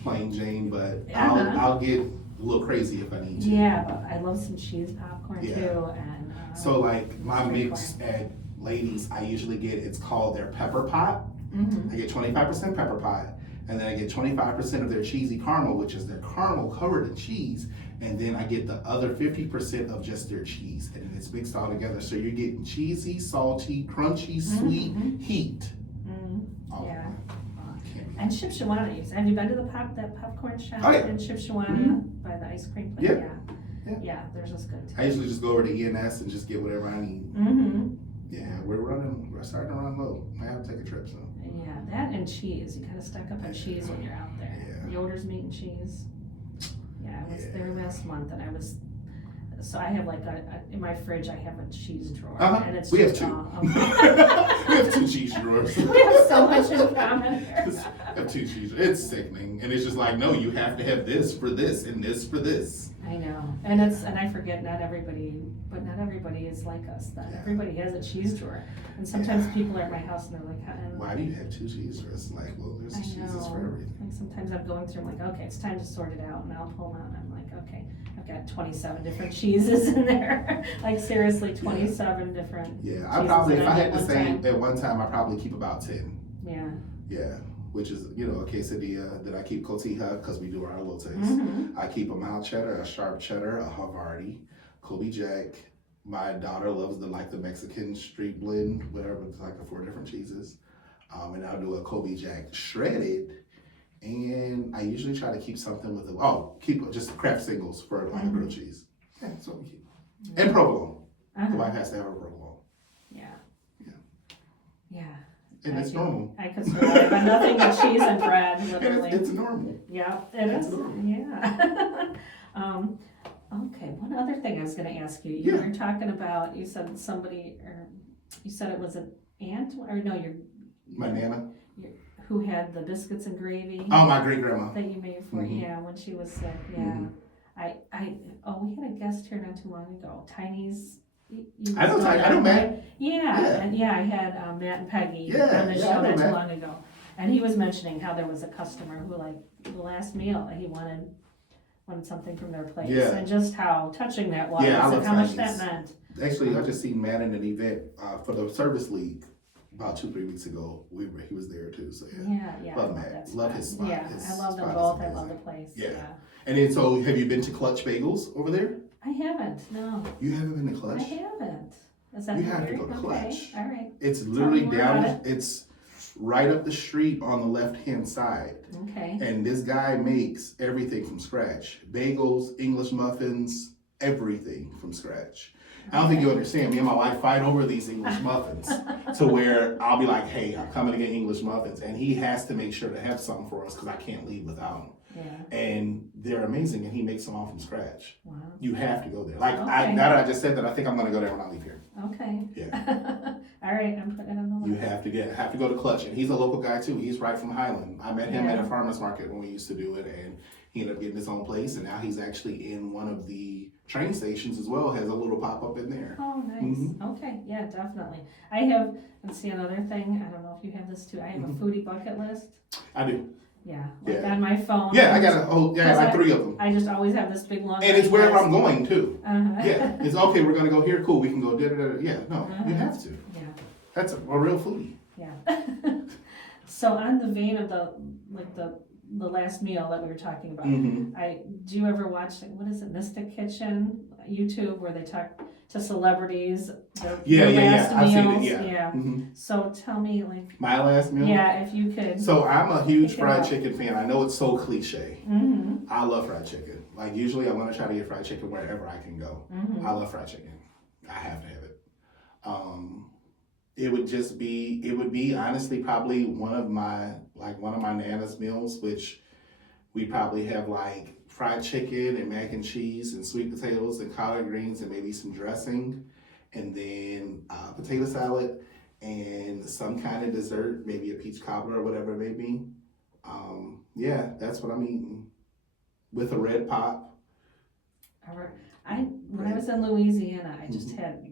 Plain Jane, but Uh-huh. I'll get a little crazy if I need to. Yeah, but I love some cheese popcorn Yeah. too. And So like my street mix at Ladies, I usually get, it's called their pepper pot. Mm-hmm. I get 25% pepper pot, and then I get 25% of their cheesy caramel, which is their caramel covered in cheese, and then I get the other 50% of just their cheese, and then it's mixed all together. So you're getting cheesy, salty, crunchy, sweet, heat. Oh, Yeah. can't be- And Shipshewana, have you been to that popcorn shop in Shipshewana by the ice cream place? Yeah, theirs is good too. I usually just go over to ENS and just get whatever I need. Mm-hmm. Yeah, we're starting to run low. I have to take a trip soon. Yeah, that and cheese. You gotta stock up on cheese when you're out there. Yeah. Yoder's meat and cheese. Yeah, I was there last month and so I have in my fridge I have a cheese drawer. And it's we have just two. all, We have two cheese drawers. we have so much in common here. I have two cheese. It's sickening, and it's just like, no, you have to have this for this and this for this. I know, and I forget not everybody is like us. That everybody has a cheese drawer, and sometimes people are at my house and they're like, why do you have two cheese drawers? Like, well, there's cheeses for everything. Like sometimes I'm going through, I'm like, okay, it's time to sort it out, and I'll pull them out, and I'm like, okay, I've got 27 different cheeses in there. Like seriously, 27 different. Yeah, I probably, if I had to say time. at one time, I probably keep about 10. Yeah. Yeah, which is, a quesadilla that I keep cotija because we do our elotes. Mm-hmm. I keep a mild cheddar, a sharp cheddar, a Havarti, Kobe Jack. My daughter loves the Mexican street blend, whatever, it's like the 4 different cheeses. And I'll do a Kobe Jack shredded. And I usually try to keep something with keep just Kraft singles for like a grilled cheese. Yeah, that's what we keep. And provolone. The wife has to have a provolone. Yeah. And it's normal. I could survive on nothing but cheese and bread, literally. It's normal. Yeah, it is. Yeah. Okay, one other thing I was going to ask you. You were talking about, you said it was an aunt, or no, My Nana. Who had the biscuits and gravy. Oh, my great grandma. That you made for, when she was sick. Yeah. We had a guest here not too long ago. Tiny's. I know Matt. Yeah, and I had Matt and Peggy on the show not too long ago, and he was mentioning how there was a customer who, like, the last meal he wanted something from their place, and just how touching that was, and how much that meant. Actually, I just seen Matt in an event for the service league about 2-3 weeks ago. He was there too. So yeah, love Matt. Love his spot. Yeah, I love them both. I love the place. Yeah. And then, so have you been to Clutch Bagels over there? I haven't. No. You haven't been to Clutch? I haven't. Is that you have to go to Clutch. All right. It's literally down. It's right up the street on the left-hand side. Okay. And this guy makes everything from scratch. Bagels, English muffins, everything from scratch. I don't think you understand. Me and my wife fight over these English muffins to where I'll be like, hey, I'm coming to get English muffins. And he has to make sure to have some for us because I can't leave without them. Yeah. And they're amazing, and he makes them all from scratch. Wow. You have to go there. Now that I just said that, I think I'm going to go there when I leave here. Okay. Yeah. All right, I'm putting it on the list. You have to go to Clutch, and he's a local guy too. He's right from Highland. I met him at a farmer's market when we used to do it, and he ended up getting his own place, and now he's actually in one of the train stations as well. Has a little pop up in there. Oh, nice. Okay, yeah, definitely. I have. Let's see another thing. I don't know if you have this too. I have a foodie bucket list. I do. Yeah, like Yeah. on my phone. Yeah, I got like 3 of them. I just always have this big long. And it's wherever I'm going too. Uh-huh. Yeah, it's okay. We're gonna go here. Cool. We can go. Yeah, no, you have to. Yeah. That's a real foodie. Yeah. So on the vein of the last meal that we were talking about, do you ever watch, what is it, Mystic Kitchen, YouTube, where they talk to celebrities, their last I've seen meals? it, yeah. So tell me, like, my last meal? Yeah, if you could. So I'm a huge fried chicken fan. I know it's so cliche. Mm-hmm. I love fried chicken. Like usually I'm gonna try to get fried chicken wherever I can go. Mm-hmm. I love fried chicken. I have to have it. It would be honestly probably one of my Nana's meals, which we probably have like fried chicken and mac and cheese and sweet potatoes and collard greens and maybe some dressing, and then potato salad and some kind of dessert, maybe a peach cobbler or whatever it may be. Yeah, that's what I'm eating with a red pop. When I was in Louisiana, I just had,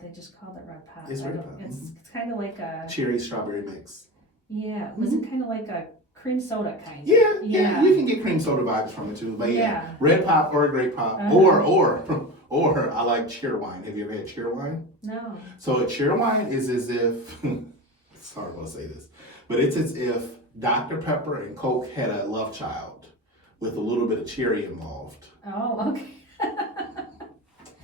they just called it red pop. It's red pop. It's kind of like a cherry strawberry mix. Yeah, was it kind of like a cream soda kind? Yeah, you can get cream soda vibes from it too. But yeah, red pop or a grape pop, or I like cheerwine. Have you ever had cheerwine? No. So a cheerwine is as if it's hard to say this, but it's as if Dr. Pepper and Coke had a love child with a little bit of cherry involved. Oh, okay.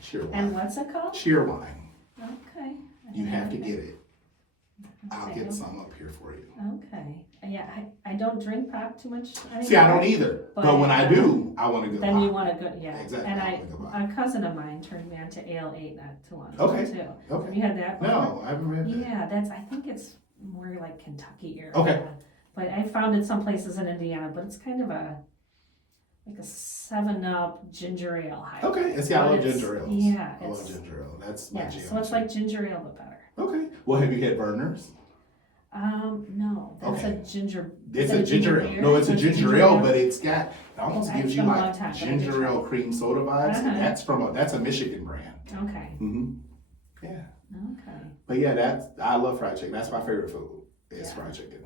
Cheerwine. And what's it called? Cheerwine. Okay. You have to get it. I'll get some up here for you. Okay. Yeah, I don't drink pop too much anymore. See, I don't either. But when I do, I want a good then pop. You want a good, yeah. Exactly. And a cousin of mine turned me on to Ale 8 not too long ago too. Okay. Have you had that before? No, I haven't had that. Yeah, I think it's more like Kentucky area. Okay. But I found it some places in Indiana, but it's kind of like a 7-Up ginger ale hybrid. Okay, and see, I love ginger ales. Yeah. I love ginger ale. That's my jam. So it's like ginger ale, but better. Okay. Well, have you had Burners? No. That's a ginger. It's a ginger ale. No, it's a ginger ale, but it almost gives you like ginger ale cream soda vibes. And that's a Michigan brand. Okay. Yeah. Okay. But yeah, I love fried chicken. That's my favorite food. Is fried chicken.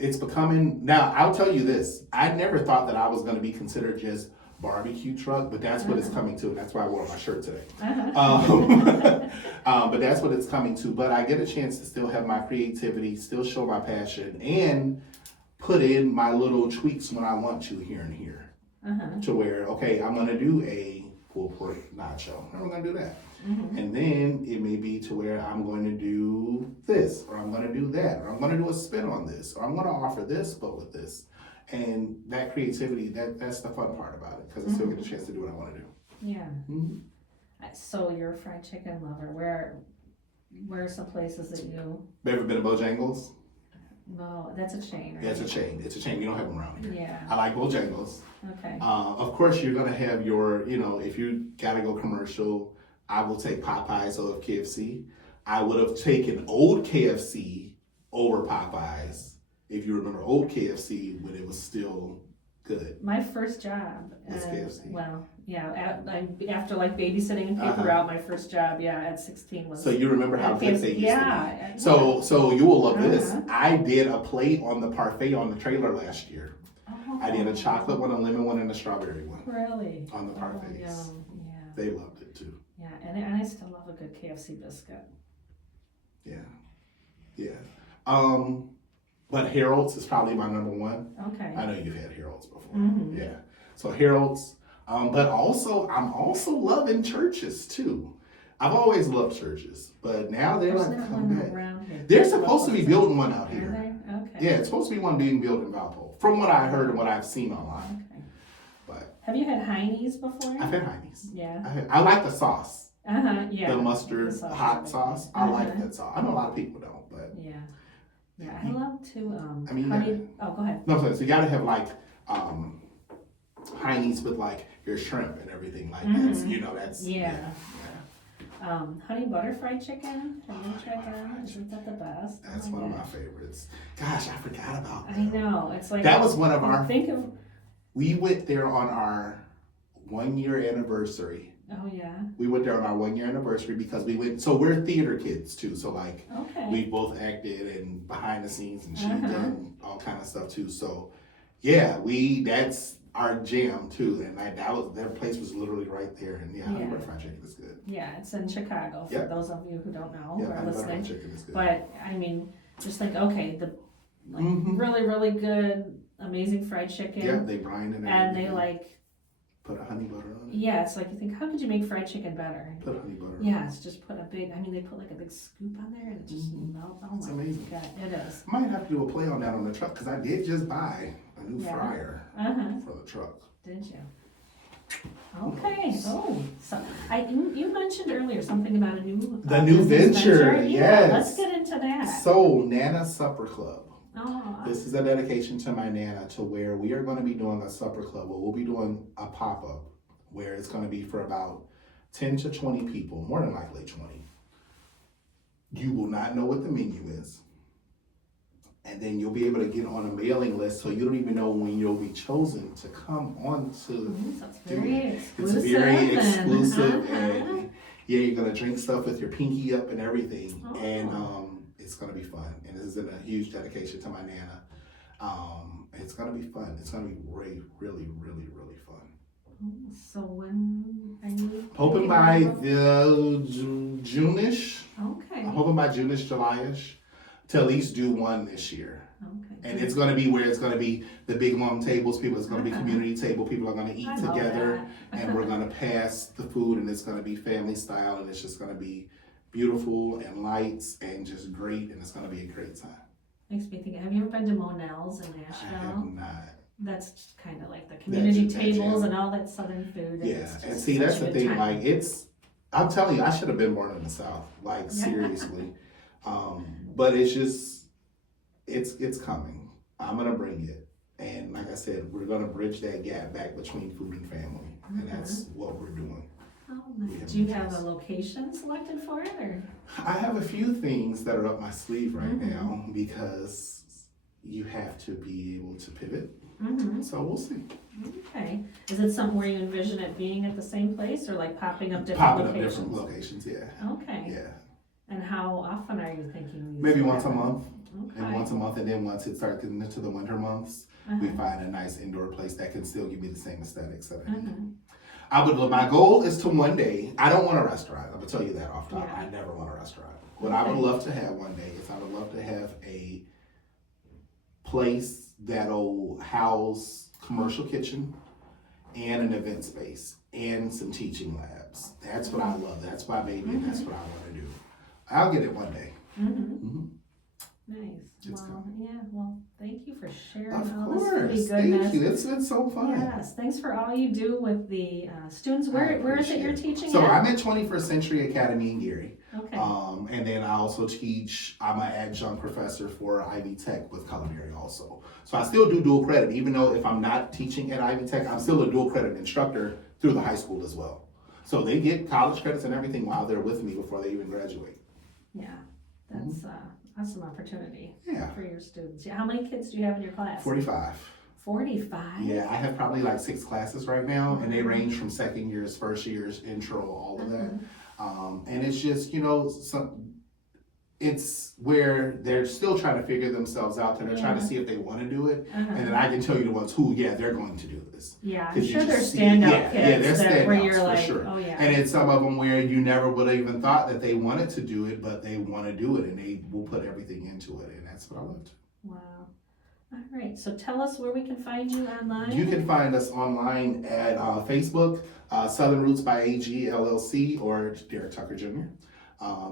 It's becoming, now I'll tell you this, I never thought that I was going to be considered just barbecue truck, but that's what it's coming to, and that's why I wore my shirt today. But that's what it's coming to. But I get a chance to still have my creativity, still show my passion, and put in my little tweaks when I want to here and here. To where, okay, I'm going to do a pulled pork nacho. I'm going to do that. And then it may be to where I'm going to do this, or I'm going to do that, or I'm going to do a spin on this, or I'm going to offer this, but with this. And that creativity, that's the fun part about it, because I still get a chance to do what I want to do. Yeah. So you're a fried chicken lover. Where are some places that you... Ever been to Bojangles? No, that's a chain, right? Yeah, it's a chain. It's a chain. You don't have them around here. Yeah. I like Bojangles. Okay. Of course, you're going to have your, if you got to go commercial, I will take Popeyes over KFC. I would have taken old KFC over Popeyes, if you remember old KFC when it was still good. My first job was KFC. Well, yeah, after like babysitting and paper route, my first job, at 16 was. So you remember how good they used to be. Yeah. So you will love this. I did a plate on the parfait on the trailer last year. Oh. I did a chocolate one, a lemon one, and a strawberry one. Really? On the parfaits. Yeah. They loved it too. Yeah, and I still love a good KFC biscuit. Yeah. But Harold's is probably my number one. Okay. I know you've had Harold's before. Yeah. So Harold's, but also I'm also loving churches too. I've always loved churches, but now they're like coming back. They're supposed to be building one out here. Are they? Okay. Yeah, it's supposed to be one being built in Valpo, from what I heard and what I've seen online. Okay. But have you had Heine's before? I've had Heine's. Yeah. I like the sauce. Yeah. The mustard hot sauce. I like that sauce. I know a lot of people don't, but yeah, I love to. I mean, go ahead. No, so you gotta have like Heine's with like your shrimp and everything like that's honey butter fried chicken. Have you tried that? Isn't that the best? That's one of my favorites. Gosh, I forgot about that. I know. It's like that was one of our. We went there on our 1-year anniversary. Oh yeah. We went there on our 1-year anniversary because we went. So we're theater kids too. So we both acted and behind the scenes, and she done all kind of stuff too. So Yeah, that's our jam too, and their place was literally right there, and yeah, honey butter fried chicken is good. Yeah, it's in Chicago, for those of you who don't know, Yeah, who are honey butter fried listening. chicken is good. But, I mean, just think, okay, the Mhm. really, really good, amazing fried chicken. Yeah, they brine it and they put a honey butter on it. yeah, it's like you think, how could you make fried chicken better? Put honey butter on Yeah, it's just put a big, I mean, they put like a big scoop on there and it just melts. Oh It's my amazing. God, it is. I might have to do a play on that on the truck, because I did just buy a new fryer for the truck. Did you? Okay. Oh, so you mentioned earlier something about a new new venture. Yeah, Yes. let's get into that. So, Nana Supper Club. Oh, This is a dedication to my Nana, to where we are going to be doing a supper club. Well, we'll be doing a pop-up where it's going to be for about 10 to 20 people, more than likely 20. You will not know what the menu is. And then you'll be able to get on a mailing list, so you don't even know when you'll be chosen to come on to so it's very exclusive. It's very exclusive, and, and yeah, you're gonna drink stuff with your pinky up and everything, Oh. and it's gonna be fun. And this is a huge dedication to my Nana. It's gonna be fun. It's gonna be really, really, really, really fun. So when are you Hoping by the June-ish. Okay. I'm hoping by June-ish, July-ish, to at least do one this year. Okay. And it's going to be where it's going to be the big long tables. It's going to be community table. People are going to eat I love together, that. and we're going to pass the food, and it's going to be family style, and it's just going to be beautiful and lights and just great, and it's going to be a great time. Makes me think, have you ever been to Monell's in I Nashville? have not. That's kind of like the community tables yeah. and all that southern food. And Yeah, it's just and see, such that's a the good thing. time. Like, I'm telling you, I should have been born in the South. Like, seriously. But it's just, it's coming. I'm gonna bring it, and like I said, we're gonna bridge that gap back between food and family, and that's what we're doing. Oh, nice. Do you have a location selected for it, or? I have a few things that are up my sleeve right now, because you have to be able to pivot. So we'll see. Okay. Is it something where you envision it being at the same place, or like popping up different locations? Different locations, yeah. Okay. Yeah. And how often are you thinking? Maybe once a month. Okay. And once a month, and then once it starts getting into the winter months, we find a nice indoor place that can still give me the same aesthetics that I need. My goal is to one day, I don't want a restaurant. I'm gonna tell you that off top. I never want a restaurant. What I would love to have one day is I would love to have a place that'll house commercial kitchen and an event space and some teaching labs. That's what I love. That's my baby, and that's what I want to do. I'll get it one day. Nice. Well, thank you for sharing Of all course. this foodie goodness. Thank you. It's been so fun. Yes, thanks for all you do with the students. Where is it you're teaching So at? I'm at 21st Century Academy in Gary. Okay. And then I also teach, I'm an adjunct professor for Ivy Tech with culinary also. So I still do dual credit, even though if I'm not teaching at Ivy Tech, I'm still a dual credit instructor through the high school as well. So they get college credits and everything while they're with me before they even graduate. Yeah, that's awesome opportunity Yeah. for your students. How many kids do you have in your class? 45. 45? Yeah, I have probably like 6 classes right now, and they range from second years, first years, intro, all of that. And it's just, it's where they're still trying to figure themselves out, and they're trying to see if they want to do it. And then I can tell you the ones who, they're going to do this. Yeah, I'm sure they're standout kids. They're where standouts you're like, for sure. oh yeah. And it's some of them where you never would have even thought that they wanted to do it, but they want to do it, and they will put everything into it, and that's what I love to. Wow. All right, so tell us where we can find you online. You can find us online at Facebook, Southern Roots by AG LLC, or Darrick Tucker Jr.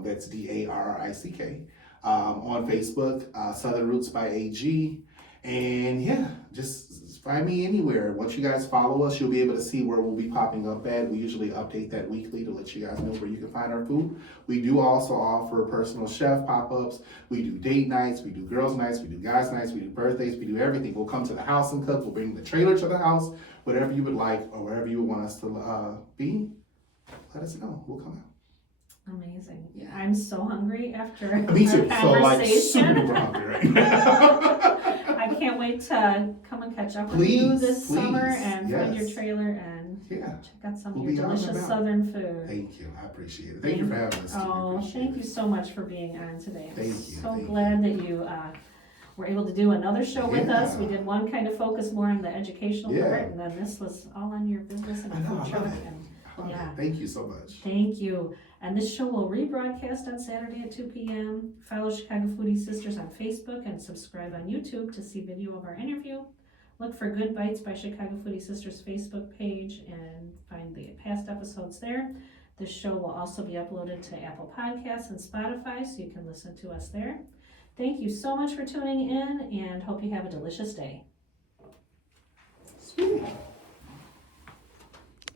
That's DARRICK. On Facebook, Southern Roots by AG. And yeah, just find me anywhere. Once you guys follow us, you'll be able to see where we'll be popping up at. We usually update that weekly to let you guys know where you can find our food. We do also offer personal chef pop-ups. We do date nights, we do girls nights, we do guys nights, we do birthdays, we do everything. We'll come to the house and cook. We'll bring the trailer to the house. Whatever you would like or wherever you would want us to be, let us know. We'll come out. Amazing. Yeah, I'm so hungry after Me too. our So like super conversation. duper hungry right now. I can't wait to come and catch up with you this summer and find your yes. trailer and check out some We'll of be your out and delicious about. southern food. Thank you. I appreciate it. Thank you for having us. Oh, thank you so much for being on today. I'm Thank you. so Thank glad that you were able to do another show with us. Yeah. We did one kind of focus more on the educational Yeah. part, and then this was all on your business and I know, food I truck. love it. And Yeah. yeah. Thank you so much. Thank you. And this show will rebroadcast on Saturday at 2 p.m. Follow Chicago Foodie Sisters on Facebook and subscribe on YouTube to see video of our interview. Look for Good Bites by Chicago Foodie Sisters Facebook page and find the past episodes there. This show will also be uploaded to Apple Podcasts and Spotify, so you can listen to us there. Thank you so much for tuning in, and hope you have a delicious day. Sweet.